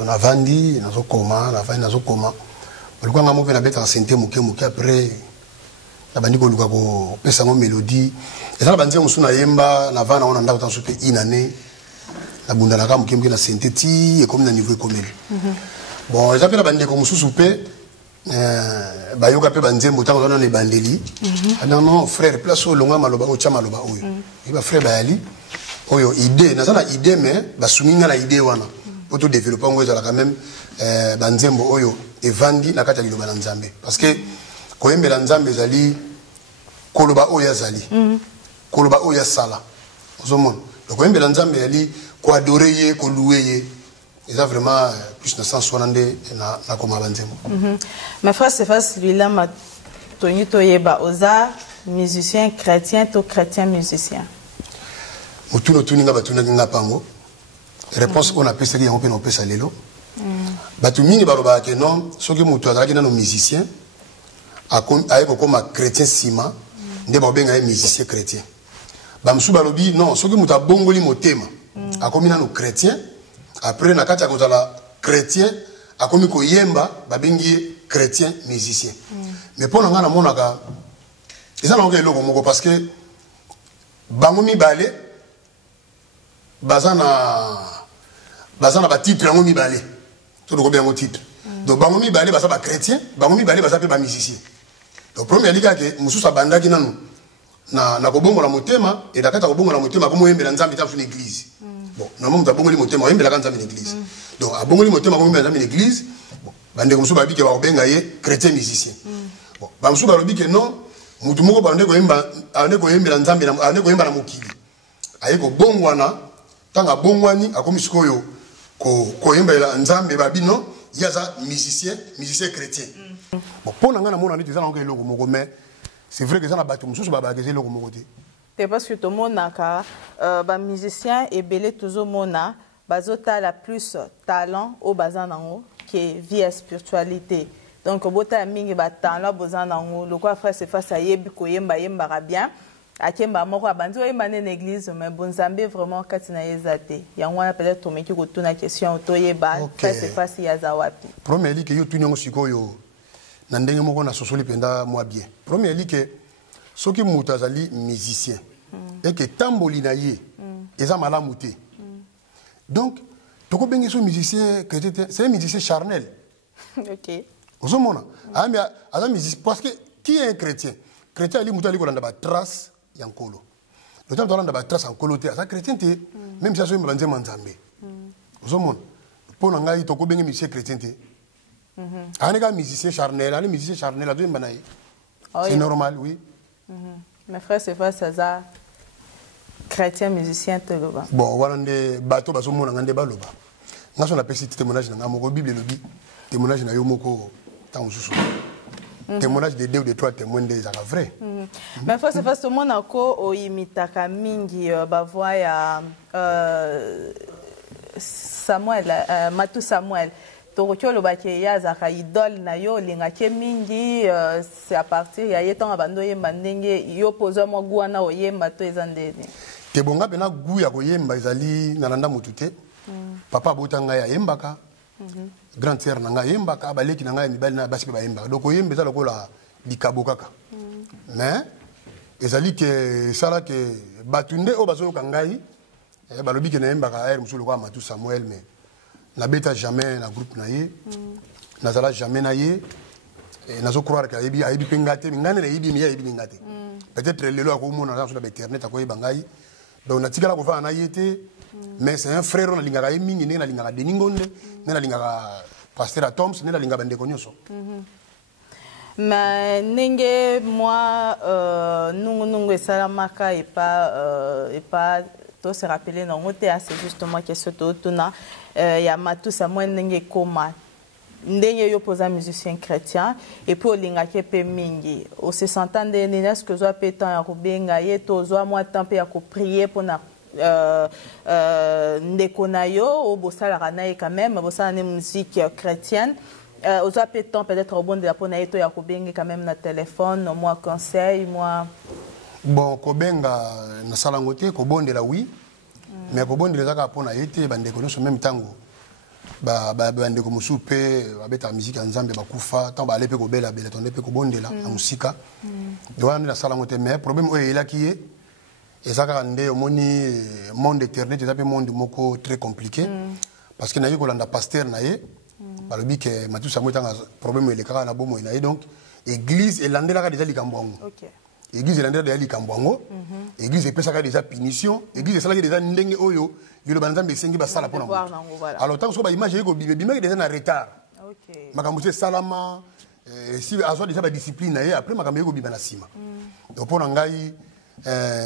On a vandi na zokoma, na vandi na zokoma. Olikuwa ngamo pe na beta santé muke après na bandi ko luka ko pesa mo mélodie. Et ça banzembo musuna yemba na vana ona ndako tanso pe inane. La bunda na kam muke na santé ti et comme na niveau comme bon, ça peut la bandi ko mususu pe bayoka pe banzembo tango zona ne bandeli non frère place au longa maloba o chama maloba oyo iba frère bayali oyo idée na sana idée mais basuminga na idée wana auto développer ngo ezala quand même banzembo oyo evandi na kata liloba na nzambe parce que koyembela nzambe ezali koloba oyo azali koloba oyo sala ozomona donc koyembela nzambe yali ko adorer ye ko louer ye. Et ça vraiment plus de sens na koma banzembo. Ma frère c'est pas celui-là ma toni toyeba oza musicien chrétien to chrétien musicien. Mutuno tuninga batuna kinga pango. Réponse on appelle ça on peut no pesa lelo. Batu mingi baroba ke non soki mutu azalaki na no musicien ayeko koma chrétien sima nde babenga ye musicien chrétien. Bamsu balobi non soki mutu abongoli motema akomi na no chrétien. Après, na kati ya kozala chrétien, akomi ko yemba, babengi chrétien musicien. Mais pour nga na monaka, eza na ngelo moko parce que bango mibale bazana baza na ba titre yango mibale to ko bien titre donc bango mibale baza ba chrétien bango mibale baza pe ba musicien donc premier lika ke mususa bandaki nanu na kobongola motema et dakata kobongola motema komo yembela nzambe ta funa église bon normalement ta bongoli motema yembela kan nzambe l'église donc a bongoli motema komo yembela nzambe l'église bon bande ko mususa babike ba kobenga ye chrétien musicien bon ba mususa balobi ke non mutu moko bande ko yembela nzambe ane ko yembala mokili aye ko bongwana tanga bongwani akomi sikoyo ko yembela nzambe babino yaza musicien chrétien bon pour nga na mona nditi za na ko eloko moko mais c'est vrai que ça n'a pas tout le monde va le côté. C'est parce que tout le monde a ba musicien et belé toujours mona bazota la plus talent au bazanango qui est vie spiritualité. Donc bota mingi ba talent bazanango le quoi frère c'est face à yebi ko yemba bien akemba moko abanzo yemba na église mais bonzambe vraiment katina yezate. Ya ngwana peut-être to meki ko tuna question to yeba frère c'est face ya zawapi. Premier li que yo tunyo sikoyo na ndenge moko na sosoli penda moi bien premier li que soki mutu azali musicien et que tamboli na ye eza malamu te donc toko bengi so musicien c'est un musicien charnel OK ozomona amia aza musicien parce que qui est un chrétien ali mutu ali kolanda ba trace ya nkolo le temps kolanda ba trace en nkolo te aza chrétien te même si aso mbanze manzambe ozomona pona ngai toko bengi musicien chrétien te un musicien charnel, un musicien charnel, c'est normal, oui. Mes frères, c'est pas ça. Chrétien, musicien, tout le monde. Bon, voilà des bateaux, parce que mon angande baloba. Nous avons appelé ce témoignage dans la Bible, le témoignage na yomoko tant sous. Témoignage de deux ou de trois témoins des vrai. Mes frères, c'est pas ce monde encore au imitaka mingi bavoa ya Samuel, Matou Samuel. Torokyo lo baké ya zaka idole na yo lingake mingi c'est à partir ya yeton abando yemba ndenge yo pozo mo guana o yemba to ezandeni te bonga bena gu ya ko yemba ezali na landa mutute papa botanga ya yembaka grand sœur nanga yembaka baleki nanga mibali na basi ba yembaka donc yemba za lokola likabo kaka mais ezali ke sala ke batunde o bazo kangai balobi ke na yembaka er musulu kwa Matou Samuel mais na beta jamais na groupe na ye nazala jamais na ye et nazo croire que aibi pengate ngane na aibi mi aibi ngate peut-être lelo akomona na sur internet akoyeba ngai donc na tikala ko fa na yete mais c'est un frère na lingaka ye mingi na lingaka deningonde na lingaka pasteur Toms na lingaka bande konyoso mais nenge moi nungu esalamaka et pas to se rappeler non c'est justement que ce tona ya Matou Samuel ndenge koma ndenge yo posa musicien chrétien et puis olingaki pe mingi o se sentande est-ce que zo pe temps ya kobenga ye to zo moi temps pe ya ko prier pour na ndeko na yo o bosala kana quand même bosala ne musique chrétienne aux pe temps peut-être au bon de la pona ye to ya kobenga quand même na téléphone moi conseil moi bon kobenga na salangote ko bondela oui mais ko bondela zaka pona yete bande ko so même tango bande ko musupe babeta musique nzambe bakufa tant ba lepe ko bela bela tonde pe ko bondela na musika doana na salangote mais problème oyo elaki ezaka nde omoni monde internet ezape monde moko très compliqué parce que na yiko landa pasteur na ye balobi ke Matou Samuel tanga problème elekaka na bomo na ye donc église elandelaka déjà likambwango OK église elandela déjà likambwango église epesaka déjà punition église esalaki déjà ndenge oyo lilo banzambe esengi basala pona alors tant que so ba image yiko bimeki déjà na retard OK makambo se salama si azwa déjà ba discipline na ye après makambo yiko bibana sima donc pona ngai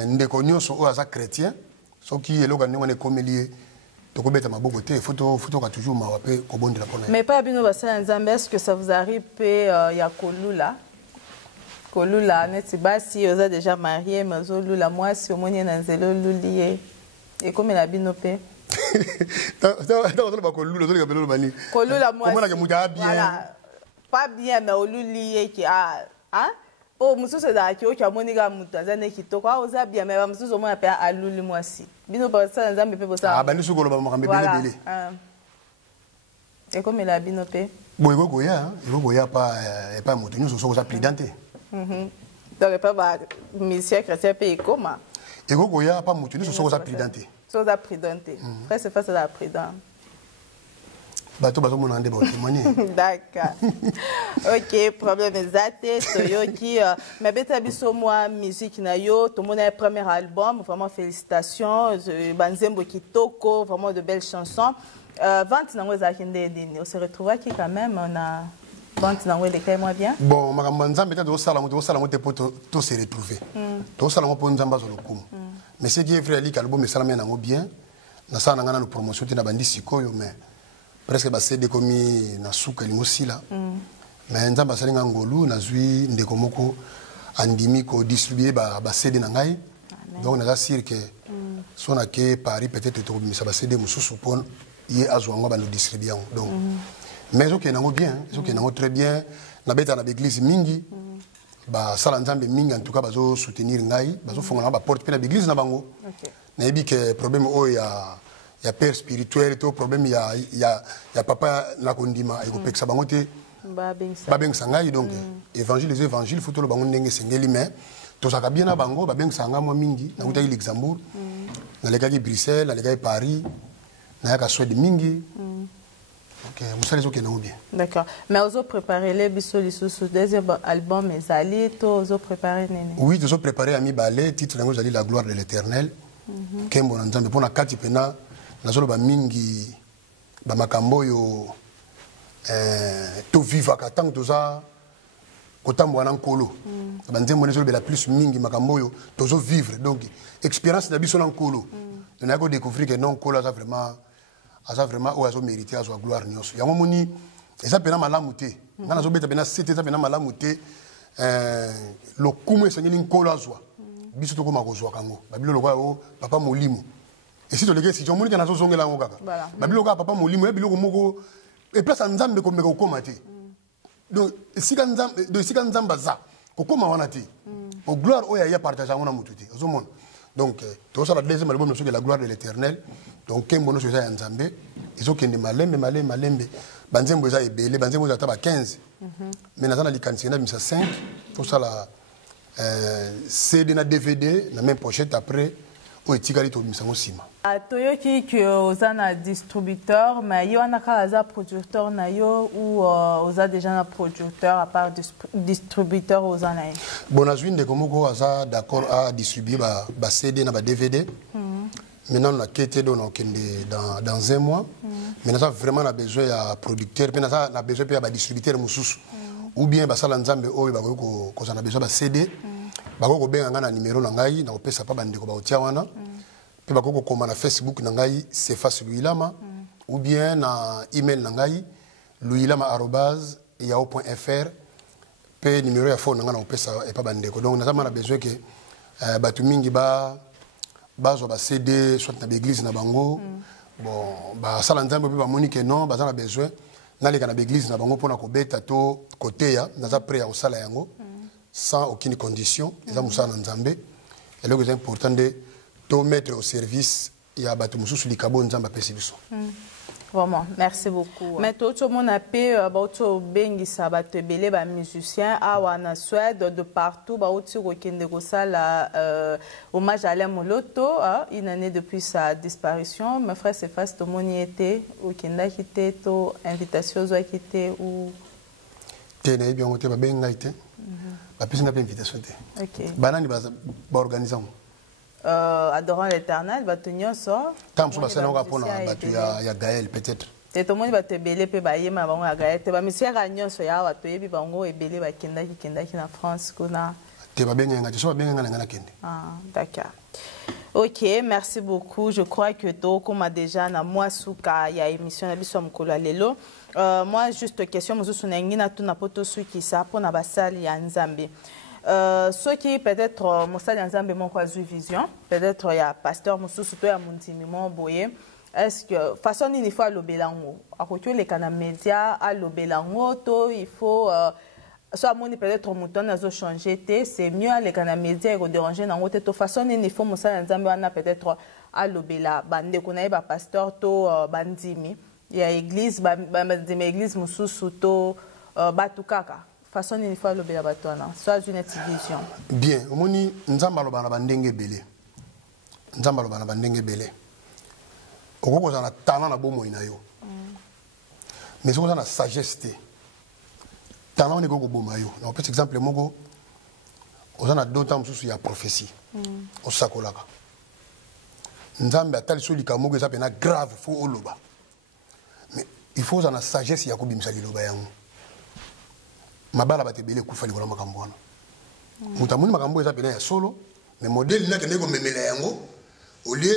ndeko nyonso oyo aza chrétien soki eloko ndenge wana ekomelie tokobeta maboko te photo ka toujours mawa pe kobondela pona mais pas bino basala nzambe est-ce que ça vous arrive pe ya kolula neti basi oza déjà marié mais ozolula mwasi omoni na nzela olulie ekomela bino pe kolula mwasi pas bien mais olulie ki oh mususu ezalaki oki amoni kaka mutu aza ne kitoko oza bien mais bamususu omona mpe aluli mwasi bino basala nzambe mpe bosala bandi suki oloba makambo ebelebele ekomela bino mpe bon ekokoya pa moto nyonso soki oza prudent te donc epa bamusicien chrétien mpe ekoma ekokoya pa moto nyonso soki oza prudent te so oza prudent te frère c'est face à la prudence D'accord. Ok, problème exact. Toyoki, mais beta biso moi musique na yo, tout le monde a un premier album, vraiment félicitations. Banzembo Kitoko, vraiment de belles chansons. Vente na ngweza kinde dini. On se retrouve qui quand même on a vente na ngweza quand moi bien. Bon, ma nzambe ta do sala mote pour to se retrouver. To sala mo pour nzamba zo lokumu. Mais c'est qui est vrai ali album sala me na ngo bien. Na sa na ngana no promotion tina bandi sikoyo mais presque ba CD komi na suka limosila. Mais nzamba sala ngangolu na zui ndeko moko andimi ko distribuer ba CD na ngai. Donc on a sûr que son a que Paris peut-être to mi sa ba CD mususu pon yé azwango ba no distribuer donc mais ok nango bien ok nango très bien na beta na l'église mingi ba sala nzambe mingi en tout cas bazo soutenir ngai bazo fonga ba porte pe na l'église na bango na yebi que problème o ya père spirituel to problème ya papa na kondima e ko peksa bango te ba beng sangai donc évangile faut to lo bango ndenge sengeli mais to saka bien na bango ba beng sanga mo mingi na utaki Luxembourg na lekaki Bruxelles na lekaki Paris na yaka Suède mingi. Ok, vous allez bien. D'accord. Mais vous avez préparé les bisous sur deuxième album, mais allez, vous avez préparé néné. Oui, vous avez préparé Ami Balé, titre de la gloire de l'Éternel. Kembo na nzambe pona kati pena na zolo ba mingi ba makambo yo to viva katang toza kotambo na nkolo. Ba nzembo ne zolo la plus mingi makambo yo tozo vivre. Donc expérience na biso na nkolo. On a découvert que non nkolo ça vraiment ou azo mérité azo gloire nyonso yango moni eza pena malamu te ngana zo beta pena c'était ça pena malamu te lo kumu esengeli nkolo azwa biso to koma kozwa kango babilo lokwa o papa molimo et si to leke si jomoni kana zo zongela ngo kaka babilo lokwa papa molimo e biloko moko e place nzambe ko meka kokoma te donc sika nzamba za kokoma wana te o gloire o ya partager ngo na mutu te ozomona donc tout ça la deuxième album sur la gloire de l'Éternel donc kembo no soza nzambe ezokende malembe banzembo za ebele banzembo za taba 15 mais nazana likanisi na misa 5 tout ça la CD na DVD na même pochette après o etikali to misa ngosima toyoki que ozana distributeur mais yo ana kala producteur na yo ou oza déjà un producteur à part distributeur ozana bon azwinde komoko aza d'accord à distribuer ba CD na ba DVD. Maintenant, on a quitté dans un mois. Mais on a vraiment besoin de producteurs, on a besoin de distributeurs ou bien on a besoin de CD. On a besoin de numéro, on a besoin de Facebook, c'est facile Louilama, ou bien na email louilama@yahoo.fr, puis numéro de phone, on a besoin que Batumingi bazo ba CD soit na l'église na bango bon ba sala nzambe pe ba monique non ba na besoin na leka na l'église na bango pona ko beta to côté ya na za prêt au sala yango sans aucune condition eza musala nzambe et le plus important de to mettre au service ya batu mususu likabo nzamba pesi biso. Vraiment, merci beaucoup. Mais tout le monde a pu bengisa batebele ba musiciens awa na Suède de partout ba oti kokende kosala hommage à Alain Moloto une année depuis sa disparition. Mes frères c'est face to moni était au kenda kité to invitation zo kité ou tena bien ote ba benga ité ba pesi na invitation té. OK. Banani ba organiser adorant l'Éternel va tenir ça. Tam so basana ko pona batu ya Gaël peut-être. Te to moni ba tebele pe ba yema bango ya Gaël te ba misia ganyo so ya wa to yebi bango ebele ba kenda ki na France kuna. Te ba benga ngati so ba benga ngana kende. Ah d'accord. OK, merci beaucoup. Je crois que to comme déjà na moi suka ya émission na biso mkola lelo. Moi juste question mozusu na ngina tu na poto suki sa pona basali ya Nzambe. Ceux qui peut-être Moussa Nzambe mon quoi vision peut-être il y a pasteur Moussa surtout ya Muntimi mon boye est-ce que façon il faut lobelango à côté les canaux médias à lobelango to il faut soit mon peut-être mouton nazo changer té c'est mieux les canaux médias et déranger dans autre to façon il faut Moussa Nzambe on a peut-être à lobela bande connait ba pasteur to bandimi il y a église bandimi église Moussa surtout batukaka façon il faut le bela batona soit une vision bien omoni nzamba lobana bandenge belé nzamba lobana bandenge belé okoko za na tana na bomo ina yo mais on a la sagesse. Tant on est au Bomayo. On peut exemple mogo. On a d'autres sous la prophétie. On s'accolaga. Nzambe a tel soli kamogo ça pena grave faut oloba. Mais il faut la sagesse ya kobimisa liloba yango. Mabala batebele kufa likola makambo wana. Mutamuni makambo ça pena ya solo, mais modèle na kende ko memela yango au lieu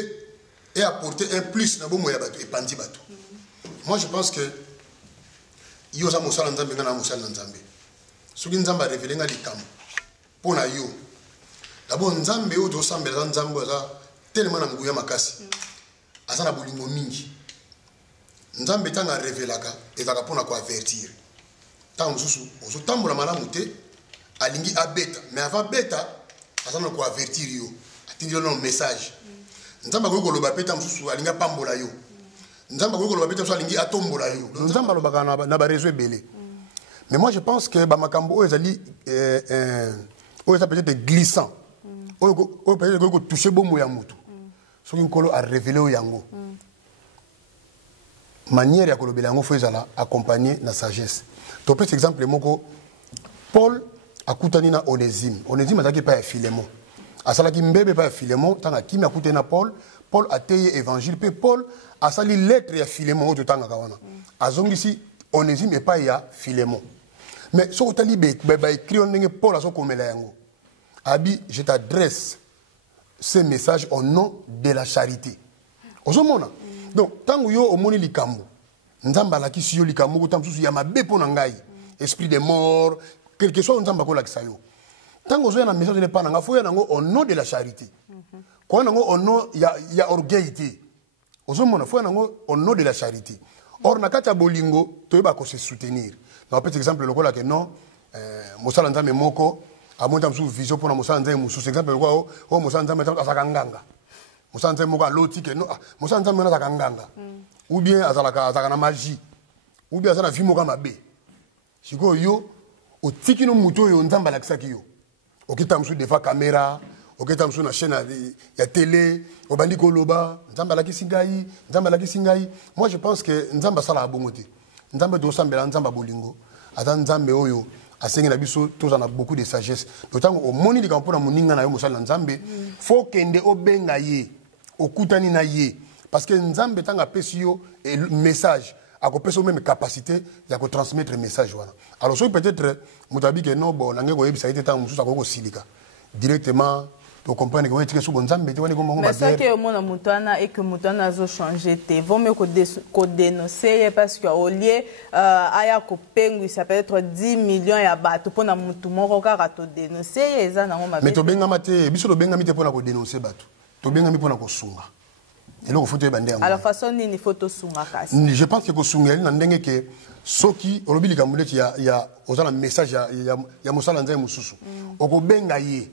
et apporter un plus na bomo ya bato et pandi bato. Moi je pense que yo za mosala nzambe ngana mosala nzambe. Soki nzambe a révélé nga likambo pona yo. D'abord nzambe o do sambela nzambe za tellement na nguya makasi. Asa na bolingo mingi. Nzambe tanga révélaka ezaka pona ko avertir. Tant mususu ozo tambola malamu te alingi abeta mais avant beta asa na ko avertir yo. Atindilo no message. Nzamba ko loba peta mususu alinga pambola yo. Nzamba ko loba peta mususu alingi atombola yo. Nzamba loba na ba réseau belé. Mais moi je pense que ba makambo ezali ça peut être glissant. O peut être toucher bomo ya mutu. Soki nkolo a révélé au yango. Manière ya kolobela yango faut ezala accompagner na sagesse. To peut exemple moko Paul akutani na Onésime. Onésime ataki pa ya Philémon. Asalaki mbebe pa ya Philémon, tanga kimi akutani na Paul, Paul a teye évangile pe Paul asali lettre ya Philémon au tanga kawana. Azongisi Onésime et pas ya Philémon. Mais so tali be écrit on ndenge Paul aso komela yango. Abi, je t'adresse ce message au nom de la charité. Ozomona. Donc, tant que yo omoni likambo, nzamba la kisi yo likambo ko tamsusu ya mabe pona ngai, esprit de mort, quel que soit nzamba ko la kisa yo. Tant que zo na message ne pas nga fo ya nango au nom de la charité. Ko nango au nom ya orgueillité. Ozomona fo ya nango au nom de la charité. Or na kata bolingo to yeba ko se soutenir. Na peut exemple lokola que non mosala nzambe moko a monta msu vision pour na mosala nzambe musu exemple lokwa o mosala nzambe asaka nganga. Mosala nzambe moko aloti que non mosala nzambe na asaka nganga. Ou bien azaka na magie. Ou bien azana vimo kama be. Siko yo o tiki no muto yo nzamba la kisaki yo. Okita msu devant caméra, okita msu na chaîne ya télé, obandi ko loba, nzamba la kisingai, nzamba la kisingai. Moi je pense que nzamba sala abongote. Nzamba do sambela nzamba bolingo. Ata nzambe oyo asengi na biso tous en a beaucoup de sagesse. D'autant au moni di kampona moninga na yo mosala nzambe, faut kende obenga ye, okutani na ye parce que nzambe tanga pesi yo et message a ko pesi même capacité ya ko transmettre message wana. Alors so peut-être mutabi que non bon nangé ko yebisa ite tanga mususa ko silika directement to comprendre que on est sur nzambe te wani ko mongo ba. Mais ça que mon mutana et que mutana zo changer te vaut mieux ko dénoncer parce que au lieu aya ko pengu ça peut être 10 millions ya bato pona mutu moko kaka to dénoncer eza na ngoma. Mais to benga mate biso to benga mite pona ko dénoncer bato. To benga mi pona ko sunga. Et là, il faut te bander. Alors, façon, il faut te sunga. Je pense que ko sunga, il y a que soki olobili kamule ya ozala message ya mosala nzai mususu. Oko benga ye.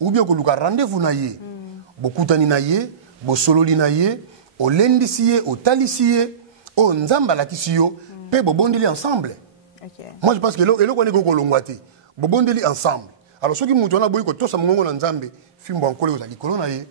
Ou bien ko luka rendez-vous na ye. Bokutani na ye, bo sololi na ye, o lendisi ye, o talisi ye, o nzamba la kisiyo, pe bo bondeli ensemble. Moi je pense que elo ko ne ko longwate. Bo bondeli ensemble. Alors soki mutu na boyi ko tosa mongo na nzambe, fimbo ankole ozali kolona ye.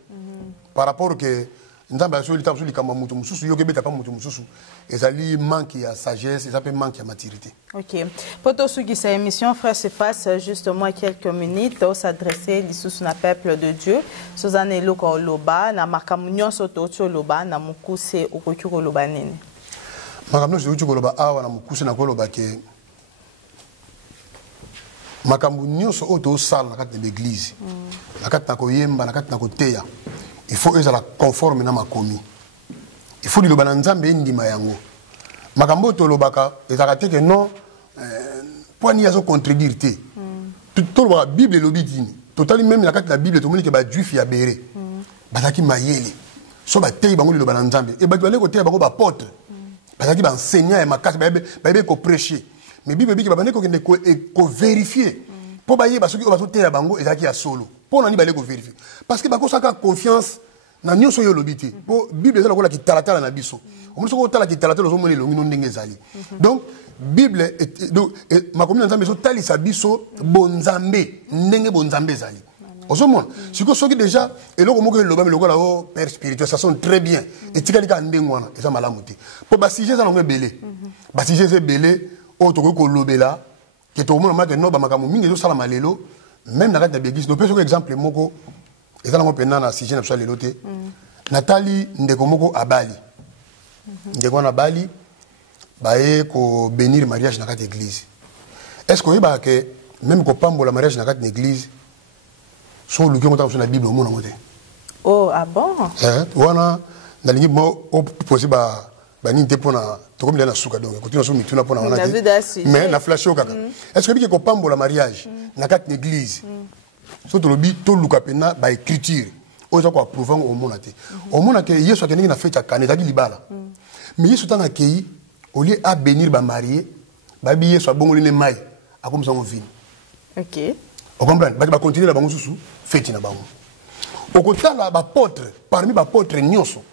Par rapport que nzamba so lita so likamba mutu mususu yo kebeta pa mutu mususu ezali manque ya sagesse, ça peut manque ya maturité. OK. Pour tous ceux qui cette émission frère se passe justement quelques minutes au s'adresser lisusu na peuple de Dieu. Sozane loko loba na makamunyo soto loba na mukuse okokiro loba nini. Makamunyo soto loba awa na mukuse na koloba ke makamunyo so oto sala na kati de l'église. Na kati na koyemba na kati na koteya. Il faut être conforme na makomi. Il faut dire que nzambe ndima yango. Makambo to lobaka ezakate que non poani yazo contredire te. Tout la Bible lobitini. Total même la carte de la Bible to moni que ba juif ya béré. Bazaki mayele. So ba tei bango loba nzambe. Et ba bale ko tei bango ba apôtre. Bazaki ba enseignant et makasi ba ko prêcher. Mais Bible bi ki ba bane ko vérifier. Po ba yeba soki o ba to tei bango ezaki ya solo. Pour n'ani balé ko vérifier parce que bako saka confiance na nyoso yo lobité po Bible ezala ko la ki talatala na biso o mo soko tala ki talatala zo moni longi no ndenge ezali donc Bible donc makomi na nzambe so talisa biso bonzambe ndenge bonzambe ezali Ozomona. Si vous avez déjà, et là, vous avez le père spirituel, ça sonne très bien. Et tu as dit que ça m'a lamouté. Pour basiger, ça n'a pas belé. Basiger, c'est belé. Autre que l'obéla, qui est au monde maintenant, Bamakamu, Mingo, Salamalelo, même dans la Béguis. Nous prenons exemple, Moko, et ça n'a pas pénal, si j'ai pas l'éloté. Nathalie Ndekomoko à Bali. Ndekona Bali, bae ko bénir mariage dans l'église. Est-ce que vous savez que même quand on parle de mariage dans l'église, sont le qui dans la Bible au monde. Oh, ah bon? Wana na lingi mo opposé ba ni pour na to comme na suka donc continue sur mituna pour na wana mais na flash au kaka. Est-ce que quand on parle de mariage dans l'église, surtout le but tout luka pena ba écriture, oza ko approuver au monde té. Au monde que Yesu a na fête à Canada libala. Mais Yesu tanga kei au lieu à bénir ba marié, ba bi Yesu a bongoli ne mai a comme ça on vit. OK. On comprend, ba continuer la bango sous fête na bango. Au côté là apôtre parmi les apôtres nyonso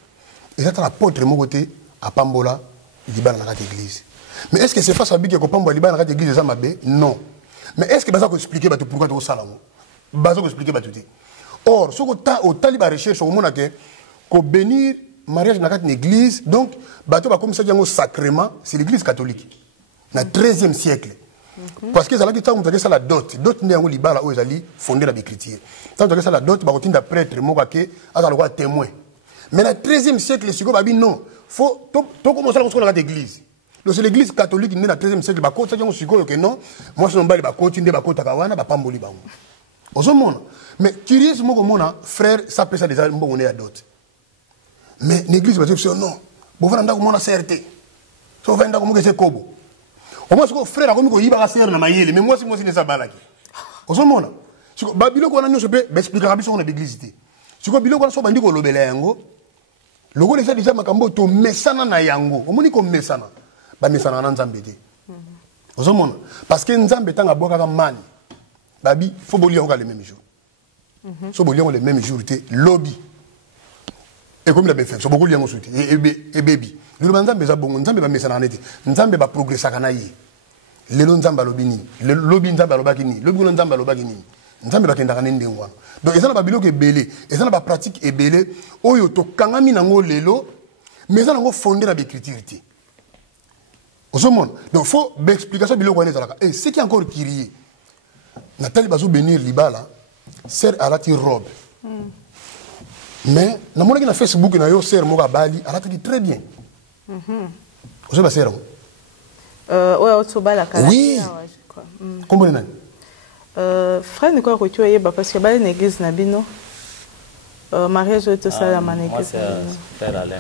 ils sont apôtre mon côté à Pambola libana dans l'église. Mais est-ce que c'est face à bi que Pambola libana dans l'église ça mabé? Non. Mais est-ce que ça peut expliquer pourquoi tu ça là? Bazo expliquer tout. Or ce que au taliba recherche au monde que bénir mariage dans l'église donc bato ba comme ça un sacrement c'est l'église catholique. Dans 13e siècle. Parce que ça là qui t'a montré ça la dot n'est en libala où ils allaient fonder la écriture. Tant que ça la dot ba continue prêtre mo ka ke aka le témoin. Mais dans 13e siècle les siko babi non, faut to commencer à construire l'église. Donc c'est l'église catholique née dans 13e siècle ba ko ça qui siko que non, moi c'est non ba continuer ba ko takawana ba pamboli bango. Ozomona. Mais curieux mo ko mona frère ça peut ça déjà mbongo ne ya dot. Mais l'église va dire non. Bo vana ndako mona CRT. So venda ko mo ke c'est kobo. Au moins, ce frère a commis qu'il va faire na mayele, mais moi, c'est ne sais pas là. Au ce moment-là, si Babylone qu'on a nous se peut expliquer la mission de l'église. Si Babylone qu'on a soit bandit qu'on l'obéit yango, le gars déjà déjà makambo to mesana na yango. Au moins qu'on mesana, ba mesana na nzambete. Au ce moment, parce que nzambe tanga boka ka mani, babi faut boli on le même jour. So boli on le même jour té lobby. Et comme il a bien fait, so beaucoup liango souti et baby. Le nzambe za bongo nzambe ba mesana neti. Nzambe ba progresser kana yi. Lelo nzamba lobini le lobi nzamba lobaki ni lobi nzamba lobaki ni nzambe bakenda kana ndengwa donc ezana ba biloko ebele ezana ba pratique ebele oyo to kangami nango lelo mais ezana ngo fonder na écriture ti osomon donc faut explication biloko wana ezalaka et ce qui est encore crié Nathalie bazo bénir libala sœur alati robe mais na mona na Facebook na yo sœur moka bali alati très bien oso ba sœur oui. Comment est-ce frère, nous avons parce que dans l'église, mariage est tout ça dans l'église.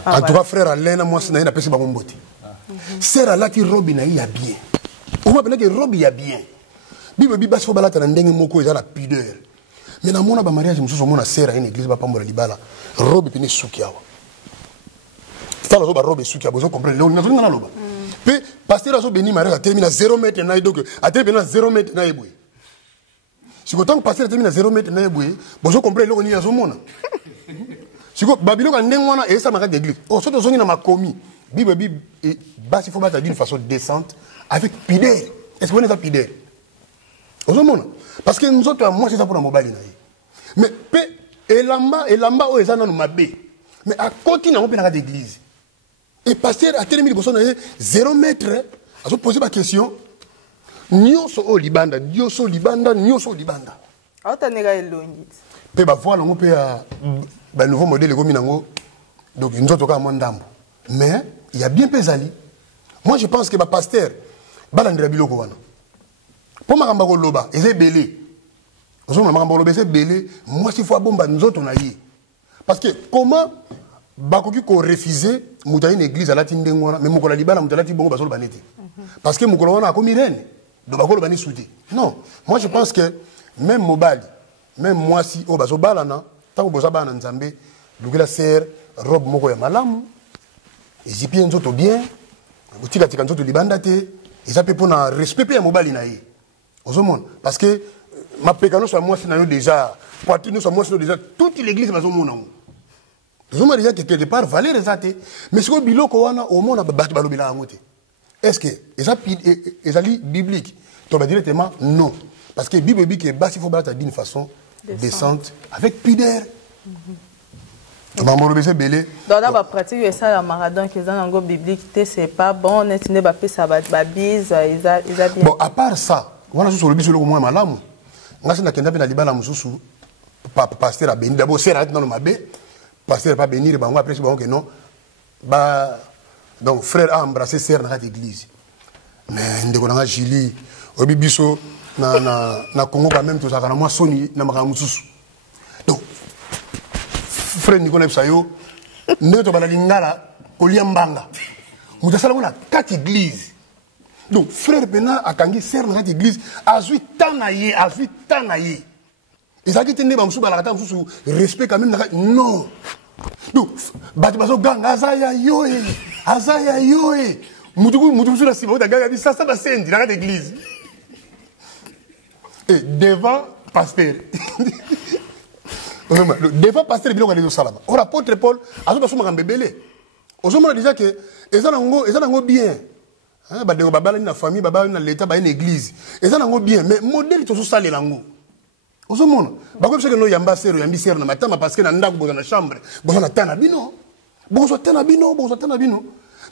En tout cas, frère Alain, moi, c'est un peu de beauté. Sœur Alain qui robe il y a bien. On va que robe il y a bien. Bible Bible faut balater dans dengue moko ils ont la pudeur. Mais dans mon mariage, je me suis dit sœur à une église pas pour libala. Robe puis soukiawa. Ça la robe soukiawa, vous comprenez? Nous n'avons pas la robe. Puis, pasteur a béni mariage a terminé à 0 mètre na donc a terminé à 0 mètre na eboué. Si autant que pasteur a terminé à 0 mètre na eboué, vous comprenez le ni azomona. Si ko Babylone a ndengwana et ça m'a d'église. Oh surtout zoni na makomi. Bible et bas il faut battre d'une façon décente avec pudeur. Est-ce que vous êtes pudeur? Azomona. Parce que nous autres moi c'est ça pour la mobile na. Mais et lamba o ezana no mabe. Mais à côté na on peut na d'église. Et pasteur a terminé pour 0 mètre, a posé ma question. Nyoso o libanda, nyoso libanda. Ah, tu as négé l'ongi. Pe ba voilà on peut ba nouveau modèle comme nango. Donc nous autres comme ndambo. Mais il y a bien pesali. Moi je pense que ba pasteur balandira biloko wana. Pour makamba ko loba, ezé belé. Ozo makamba loba ezé belé, moi s'il faut bomba nous autres on a yi. Parce que comment bakoki ko refuser muta une église à la tindengwana mais mukola libana muta la tibongo basolo baneti parce que mukola wana akomi reine do bakolo bani souti non moi je pense que même mobali même moi si o baso balana tango boza bana nzambe lugela sœur robe moko ya malamu ezipie nzoto bien utika tika nzoto libanda te ezape pona respect pe ya mobali na ye ozomona parce que ma pekano soit moi si na yo déjà poitrine soit moi si déjà toute l'église baso mona nous avons déjà quelque part valeur exacte, mais ce que biloko wana au monde a battu balobila amote. Est-ce que ezali biblique? Tu vas directement non, parce que Bible dit que bas il faut battre d'une façon descente avec pudeur. Donc, la pratique ça la marathon qui est dans le biblique, c'est pas bon, n'est-ce pas ça va bise, bon, à part ça, on a sur le biso le moins malamu. On a na kenda na libala mususu pasteur a béni d'abord c'est dans le mabé, pasteur pas bénir ba on après bon que non. Ba donc frère a embrassé sœur dans l'église. Mais ndeko na Julie, obi biso na Congo quand même tout ça kana moi soni na maka mususu. Donc frère Nicolas Sayo, ne to bala lingala koliambanga. Mutasala na quatre églises. Donc frère Bena a kangi sœur dans l'église, azui tanaye. Et ça qui tenait ba musu bala kata musu respect quand même non. Donc bati baso ganga azaya yoe. Mutu sur la cible da ganga ça ba sendi dans l'église. Et devant pasteur. Devant pasteur biloko les salama. Or apôtre Paul azo baso makambe belé. Ozomona déjà que ezanango bien. Hein ba de babala na famille babala na l'état ba une église. Ezanango bien mais modèle to so sale lango. Ozomona ba ko que no yamba sero yambi sero na matama parce que na ndako boza na chambre boza na tana bino. Boza tana bino.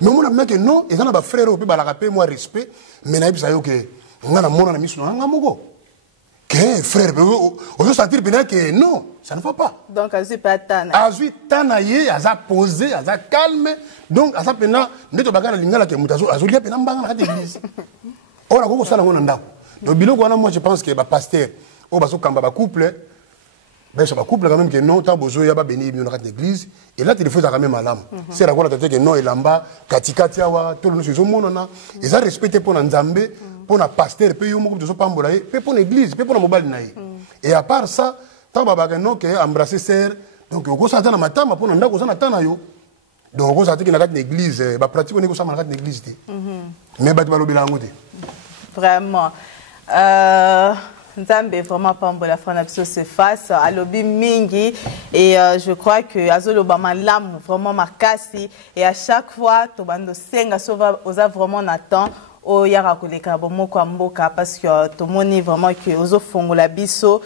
Mais on a que non ezana ba frère opi ba la rapé moi respect mais na bisa yo que ngana mona na miso nga moko. Que frère, on veut sentir bien que non, ça ne va pas. Donc, Azui pas tana. Azui tanaye, Aza posé, Aza calme. Donc, Aza pena, neto bagana lingala ke mutazo, Azulia pena mbanga na l'église. Ora koko sala ngona ndako. Donc, biloko wana moi je pense que ba pasteur, o baso kamba ba couple, ben ça ba couple quand même que non, ta bozo ya ba béni bien na l'église. Et là tu le fais quand même malam. C'est la kola tete que non elamba, katikati awa, tout le nous monona. Et ça respecter pour Nzambe. Pour un pasteur, puis on peut pambola, puis pour l'église, puis pour la mobile naï. Et à part ça, tant que non que embrasser sœur, donc on s'attend à matin, mais pour un d'accord, on s'attend à yo. Donc on s'attend qu'il y a une église, bah pratique on est comme ça, une église. Mais bah tu vas l'obéir à côté. Vraiment. Nzambe vraiment pambola frana biso se face à lobby mingi et je crois que azolo bama lam vraiment makasi et à chaque fois to bando senga sova oza vraiment nathan o yara koleka bomoko mboka parce que to moni vraiment que ozo fongola biso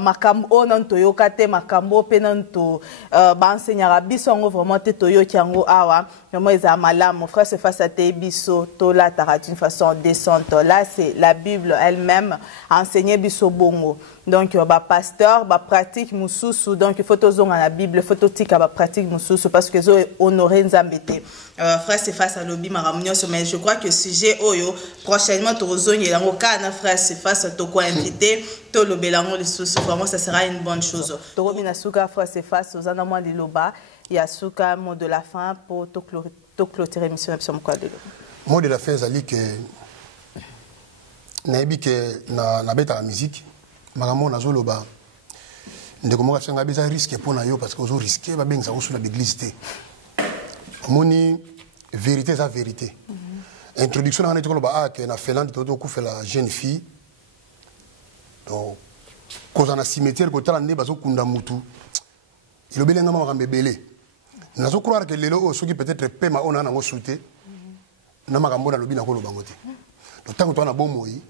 makambo non to yokate makambo pe non to ba enseignera biso ngo vraiment te to yokiango awa vraiment eza malamu mon frère se face à te biso to la tara d'une façon décente là c'est la Bible elle-même a enseigné biso bongo donc ba pasteur ba pratique mususu donc il faut tozonga la Bible faut totika ba pratique mususu parce que zo honorer nzambete frère se face à lobby maramunyo mais je crois que sujet oyo prochainement tozongi lango kana frère se face to ko invité to lobelango les sous vraiment ça sera une bonne chose to robina suka frère se face aux anamwa liloba ya suka mot de la fin pour to clôturer émission sur quoi de mot de la fin zali que naibi que na beta la musique makambo na zoloba ndeko moka tsanga beza risque pour na yo parce que ozo risquer ba benga sur la église té moni vérité sa vérité introduction na ndeko ba que na Finlande to ko fait la jeune fille donc cause na cimetière ko tala ne bazo kunda mutu il belenga ma makambe belé na zo croire que lelo soki peut-être pema ona na ngo souté na makambo na lobi na ko loba ngote donc tant que toi na bomoi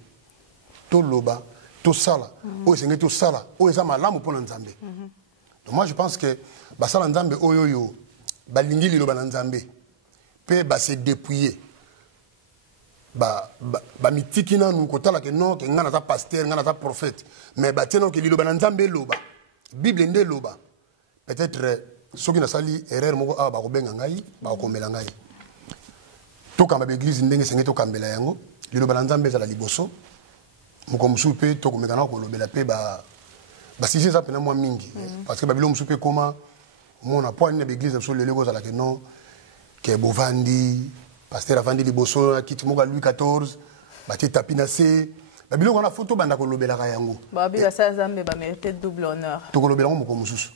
to loba to sala o senge to sala o eza malamu pona nzambe donc moi je pense que ba sala nzambe oyoyo ba lingi liloba na nzambe pe ba se dépouiller ba mitiki na nous kotala que non que ngana ta pasteur ngana ta prophète mais ba teno que liloba na nzambe loba bible nde loba peut-être soki na sali erreur moko a ba ko benga ngai ba ko mela ngai to kamba église ndenge senge to kambela yango liloba na nzambe za la liboso moko musupe to ko mekana ko lobela pe ba si ça pena moi mingi parce que babilo musupe comment mon apport na église sur le lego za la que non que bovandi pasteur avandi liboso kiti moka Louis XIV bati tapina se babilo ko na photo banda ko lobela ka yango babila sa nzambe ba mériter double honneur to ko lobela moko mususu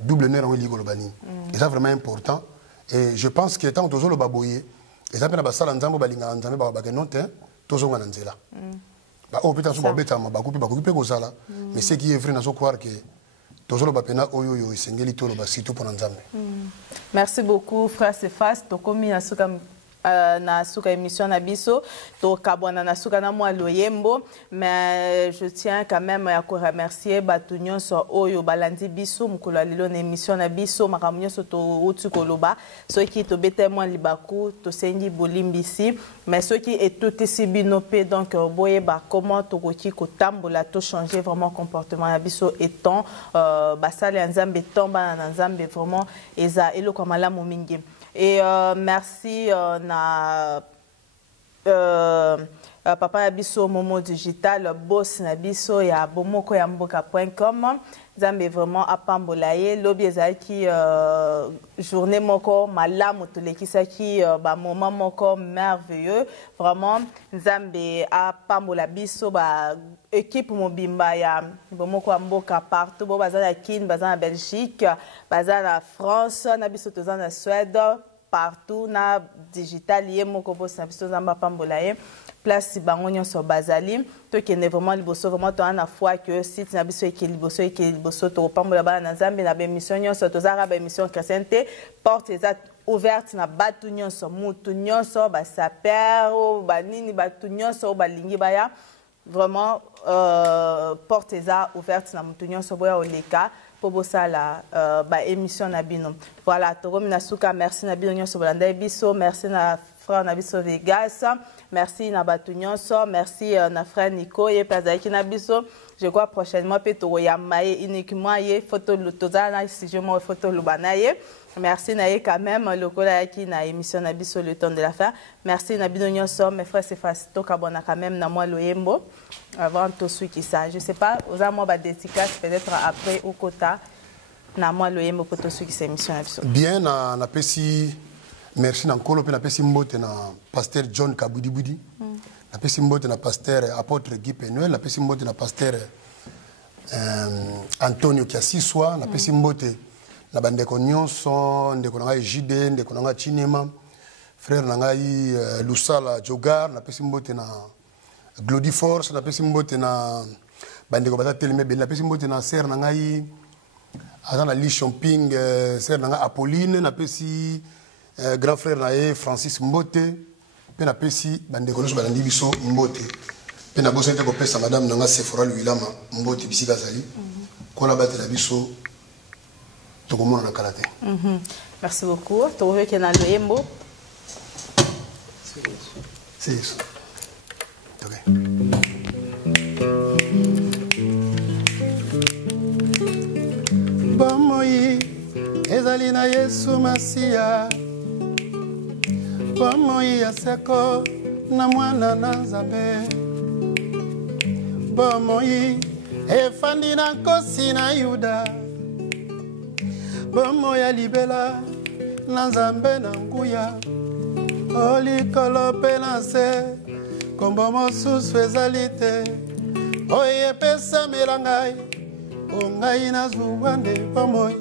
double honneur en ligo lobani et ça vraiment important et je pense que tant tozo lo baboye et ça pena ba sala nzambo balinga nzambe ba ba non te tozo ngana nzela ba o peut-être so ba betama ba kupi pe ko sala mais ce qui est vrai na so croire que tozo lo ba pena oyo esengeli to lo ba sito pour nzambe. Merci beaucoup frère Cephas to komi na soka na suka émission na biso to kabwana na suka na mwa loyembo, mais je tiens quand même à remercier batu nyonso oyo balandi biso mukolo lelo na émission na biso makamu nyonso to uti koloba soki to bete mwa libaku to sengi bolimbisi mais soki etotisi bino pe donc boyeba comment to koki kotambola to changer vraiment comportement na biso étant basale nzambe tomba na nzambe vraiment eza eloko malamu mingi. Et merci papa Nabiso Momo Digital boss Nabiso ya bomoko ya mboka.com. Zambe vraiment apambolaye lobi ezaki journée moko malamu tolekisa ki ba moment moko merveilleux vraiment Zambe apambola biso ba équipe mobimba ya bomoko ya mboka partout bo bazana Kin bazana Belgique bazana France na biso tozana Suède partout na digital yé moko boss na biso Zamba pambolaye place bango nyonso bazali to kende vraiment liboso vraiment to ana foi que site na biso liboso to pambola bana na Nzambe na bémission nyonso to zara bémission chrétienté porte eza ouverte na batu nyonso mutu nyonso ba saper o ba nini batu nyonso ba lingi baya vraiment porte eza ouverte na mutu nyonso boya oleka po bosala ba émission na bino. Voilà to komina suka merci na bino nyonso bolanda biso merci na frère Nabiso Vegas, merci na batu nyonso, merci na frère Nico et pazaki na biso. Je crois prochainement peto ya maye uniquement ye photo lutozana si je mo photo lubanaye. Merci na ye quand même le kola qui na émission na biso le temps de la fin. Merci na bino nyonso mes frères c'est facile to kabona quand même na moi loyembo avant tout ce qui ça. Je sais pas aux moi ba dédicace peut-être après au quota na moi loyembo pour tout ce qui c'est émission na biso. Bien na pesi merci na nkolo pe na pesi mbote na pasteur John Kabudi Budi. Na pesi mbote na pasteur apôtre Guy Penuel, na pesi mbote na pasteur Antonio Kiasiswa, na pesi mbote na bandeko nyonso ndeko nanga JD, ndeko nanga Chinema, frère nanga Lusala Jogar, na pesi mbote na Glody Force, na pesi mbote na bandeko bata teleme be, na pesi mbote na sœur nanga azana Li Shopping, sœur nanga Apolline, na pesi grand frère nae Francis Mbote pe na pesi bandeko nyonso balandi biso Mbote pe na bosa ko pesa madame nanga Sephora Luilama Mbote bisika zali kola batela biso to komona na kalaté. Merci beaucoup. To veut que na loyembo. C'est ça. OK. Bomoi ezali na Yesu Masia bomoi ya seko na mwana na Nzambe bomoi efandi na nkosi na Yuda bomoi ya libela na Nzambe na nguya olikolo pe na se kombo mosusu ezali te oyo epesamela ngai o ngai nazwa nde bomoi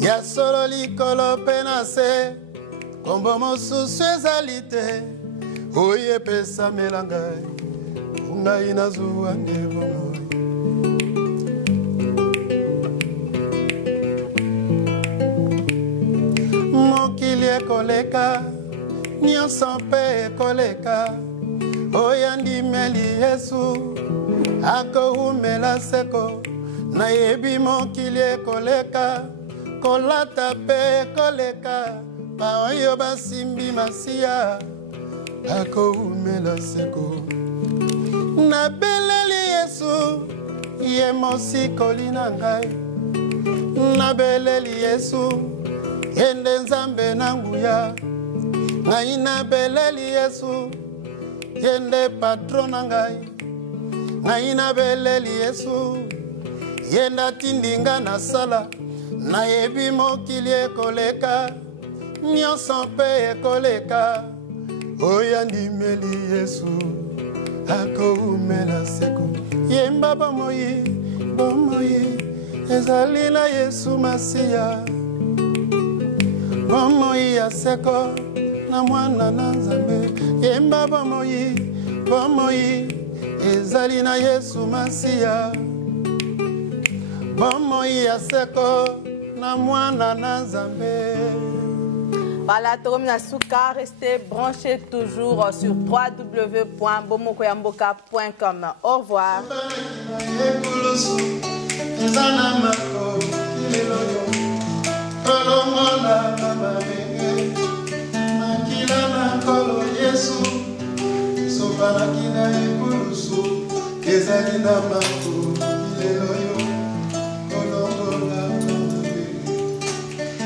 ya solo likolo pe na se kombo mosusu ezali te oyo epesamela ngai o ngai nazwa nde bomoi mokili ekoleka nyonso mpe ekoleka oyo andimeli Yesu akoumela seko nayebi mokili ekoleka kolata pe ekoleka pa oyo basimbi Masia akoumela seko nabeleli Yesu ye mosikoli na ngai nabeleli Yesu yende Nzambe na nguya ngai nabeleli Yesu yende patron na ngai ngai nabeleli Yesu yenda tindinga na sala nayebi mokili ekoleka nyonso mpe ekoleka oyo andimeli Yesu akoumela seko yemba bomoi bomoi ezali na Yesu Masia bomoi ya seko na mwana na Nzambe yemba bomoi bomoi ezali na Yesu Masia bomoi ya seko na mwana na Nzambe. Voilà, Toromina Souka, restez branchés toujours sur www.bomokoyamboka.com. Au revoir.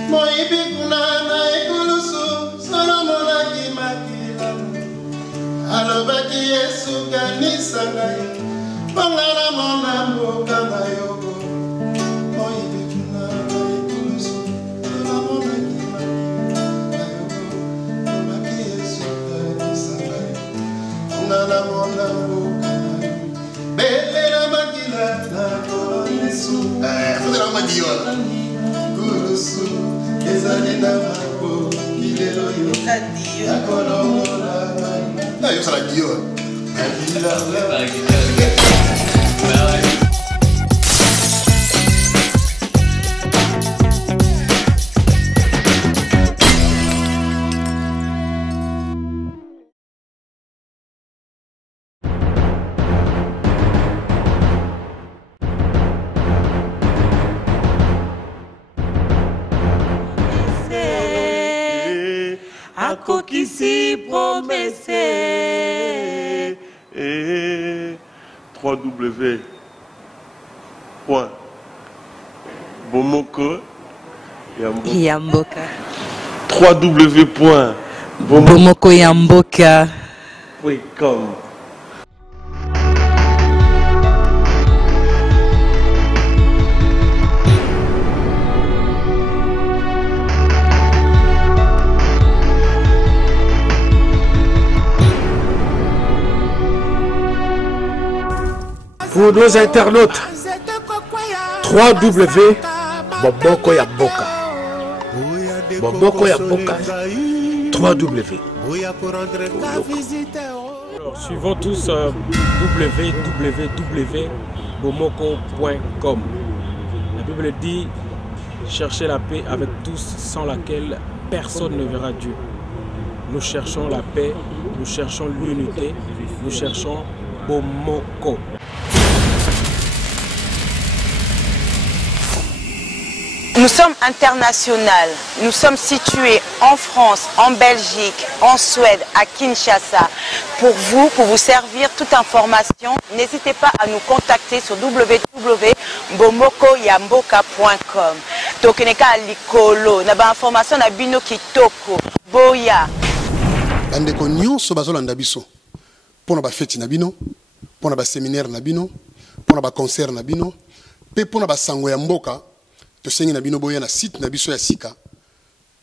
Moibi kunana ekulusu Solomona kimakila Alobaki Yesu kanisa ngai Pongala mona mboka mayoko Moibi kunana ekulusu Solomona kimakila Alobaki Yesu kanisa ngai Pongala mona mboka mayoko Belela makila na kolo Yesu Fudela madiola Kulusu Ezalina mako kilelo yo akolongola na yo sala dio Akokisi promesse. 3W.Bomoko www.bomokoyamboka.com. Pour nos internautes, www.bomokoyamboka. Bomokoyamboka. 3W. Alors, suivons tous www.bomoko.com. La Bible dit cherchez la paix avec tous sans laquelle personne ne verra Dieu. Nous cherchons la paix, nous cherchons l'unité, nous cherchons Bomoko. Nous sommes internationaux. Nous sommes situés en France, en Belgique, en Suède, à Kinshasa. Pour vous servir toute information, n'hésitez pas à nous contacter sur www.bomokoyamboka.com. Tokeneka likolo, na ba information na bino kitoko. Boya. Bandeko nyonso bazolanda biso. Pona ba fête na bino, pona ba séminaire na bino, pona ba concert na bino, pe pona ba sango ya mboka. Tosengi na bino boya na site na biso ya sika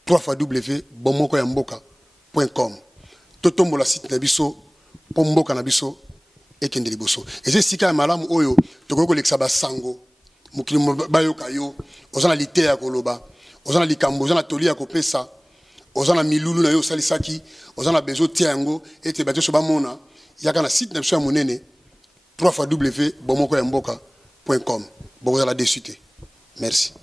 www.bomokoyamboka.com. Totombola site na biso po mboka na biso ekende liboso. Eze sika ya malamu oyo tokoko lekisa ba sango mukili bayoka yo ozana lite ya koloba ozana likambo ozana toli ya kopesa ozana milulu na yo salisaki ozana bezo tia yango ete bateso bamona yaka na site na biso ya monene www.bomokoyamboka.com. Bokozala desute. Merci.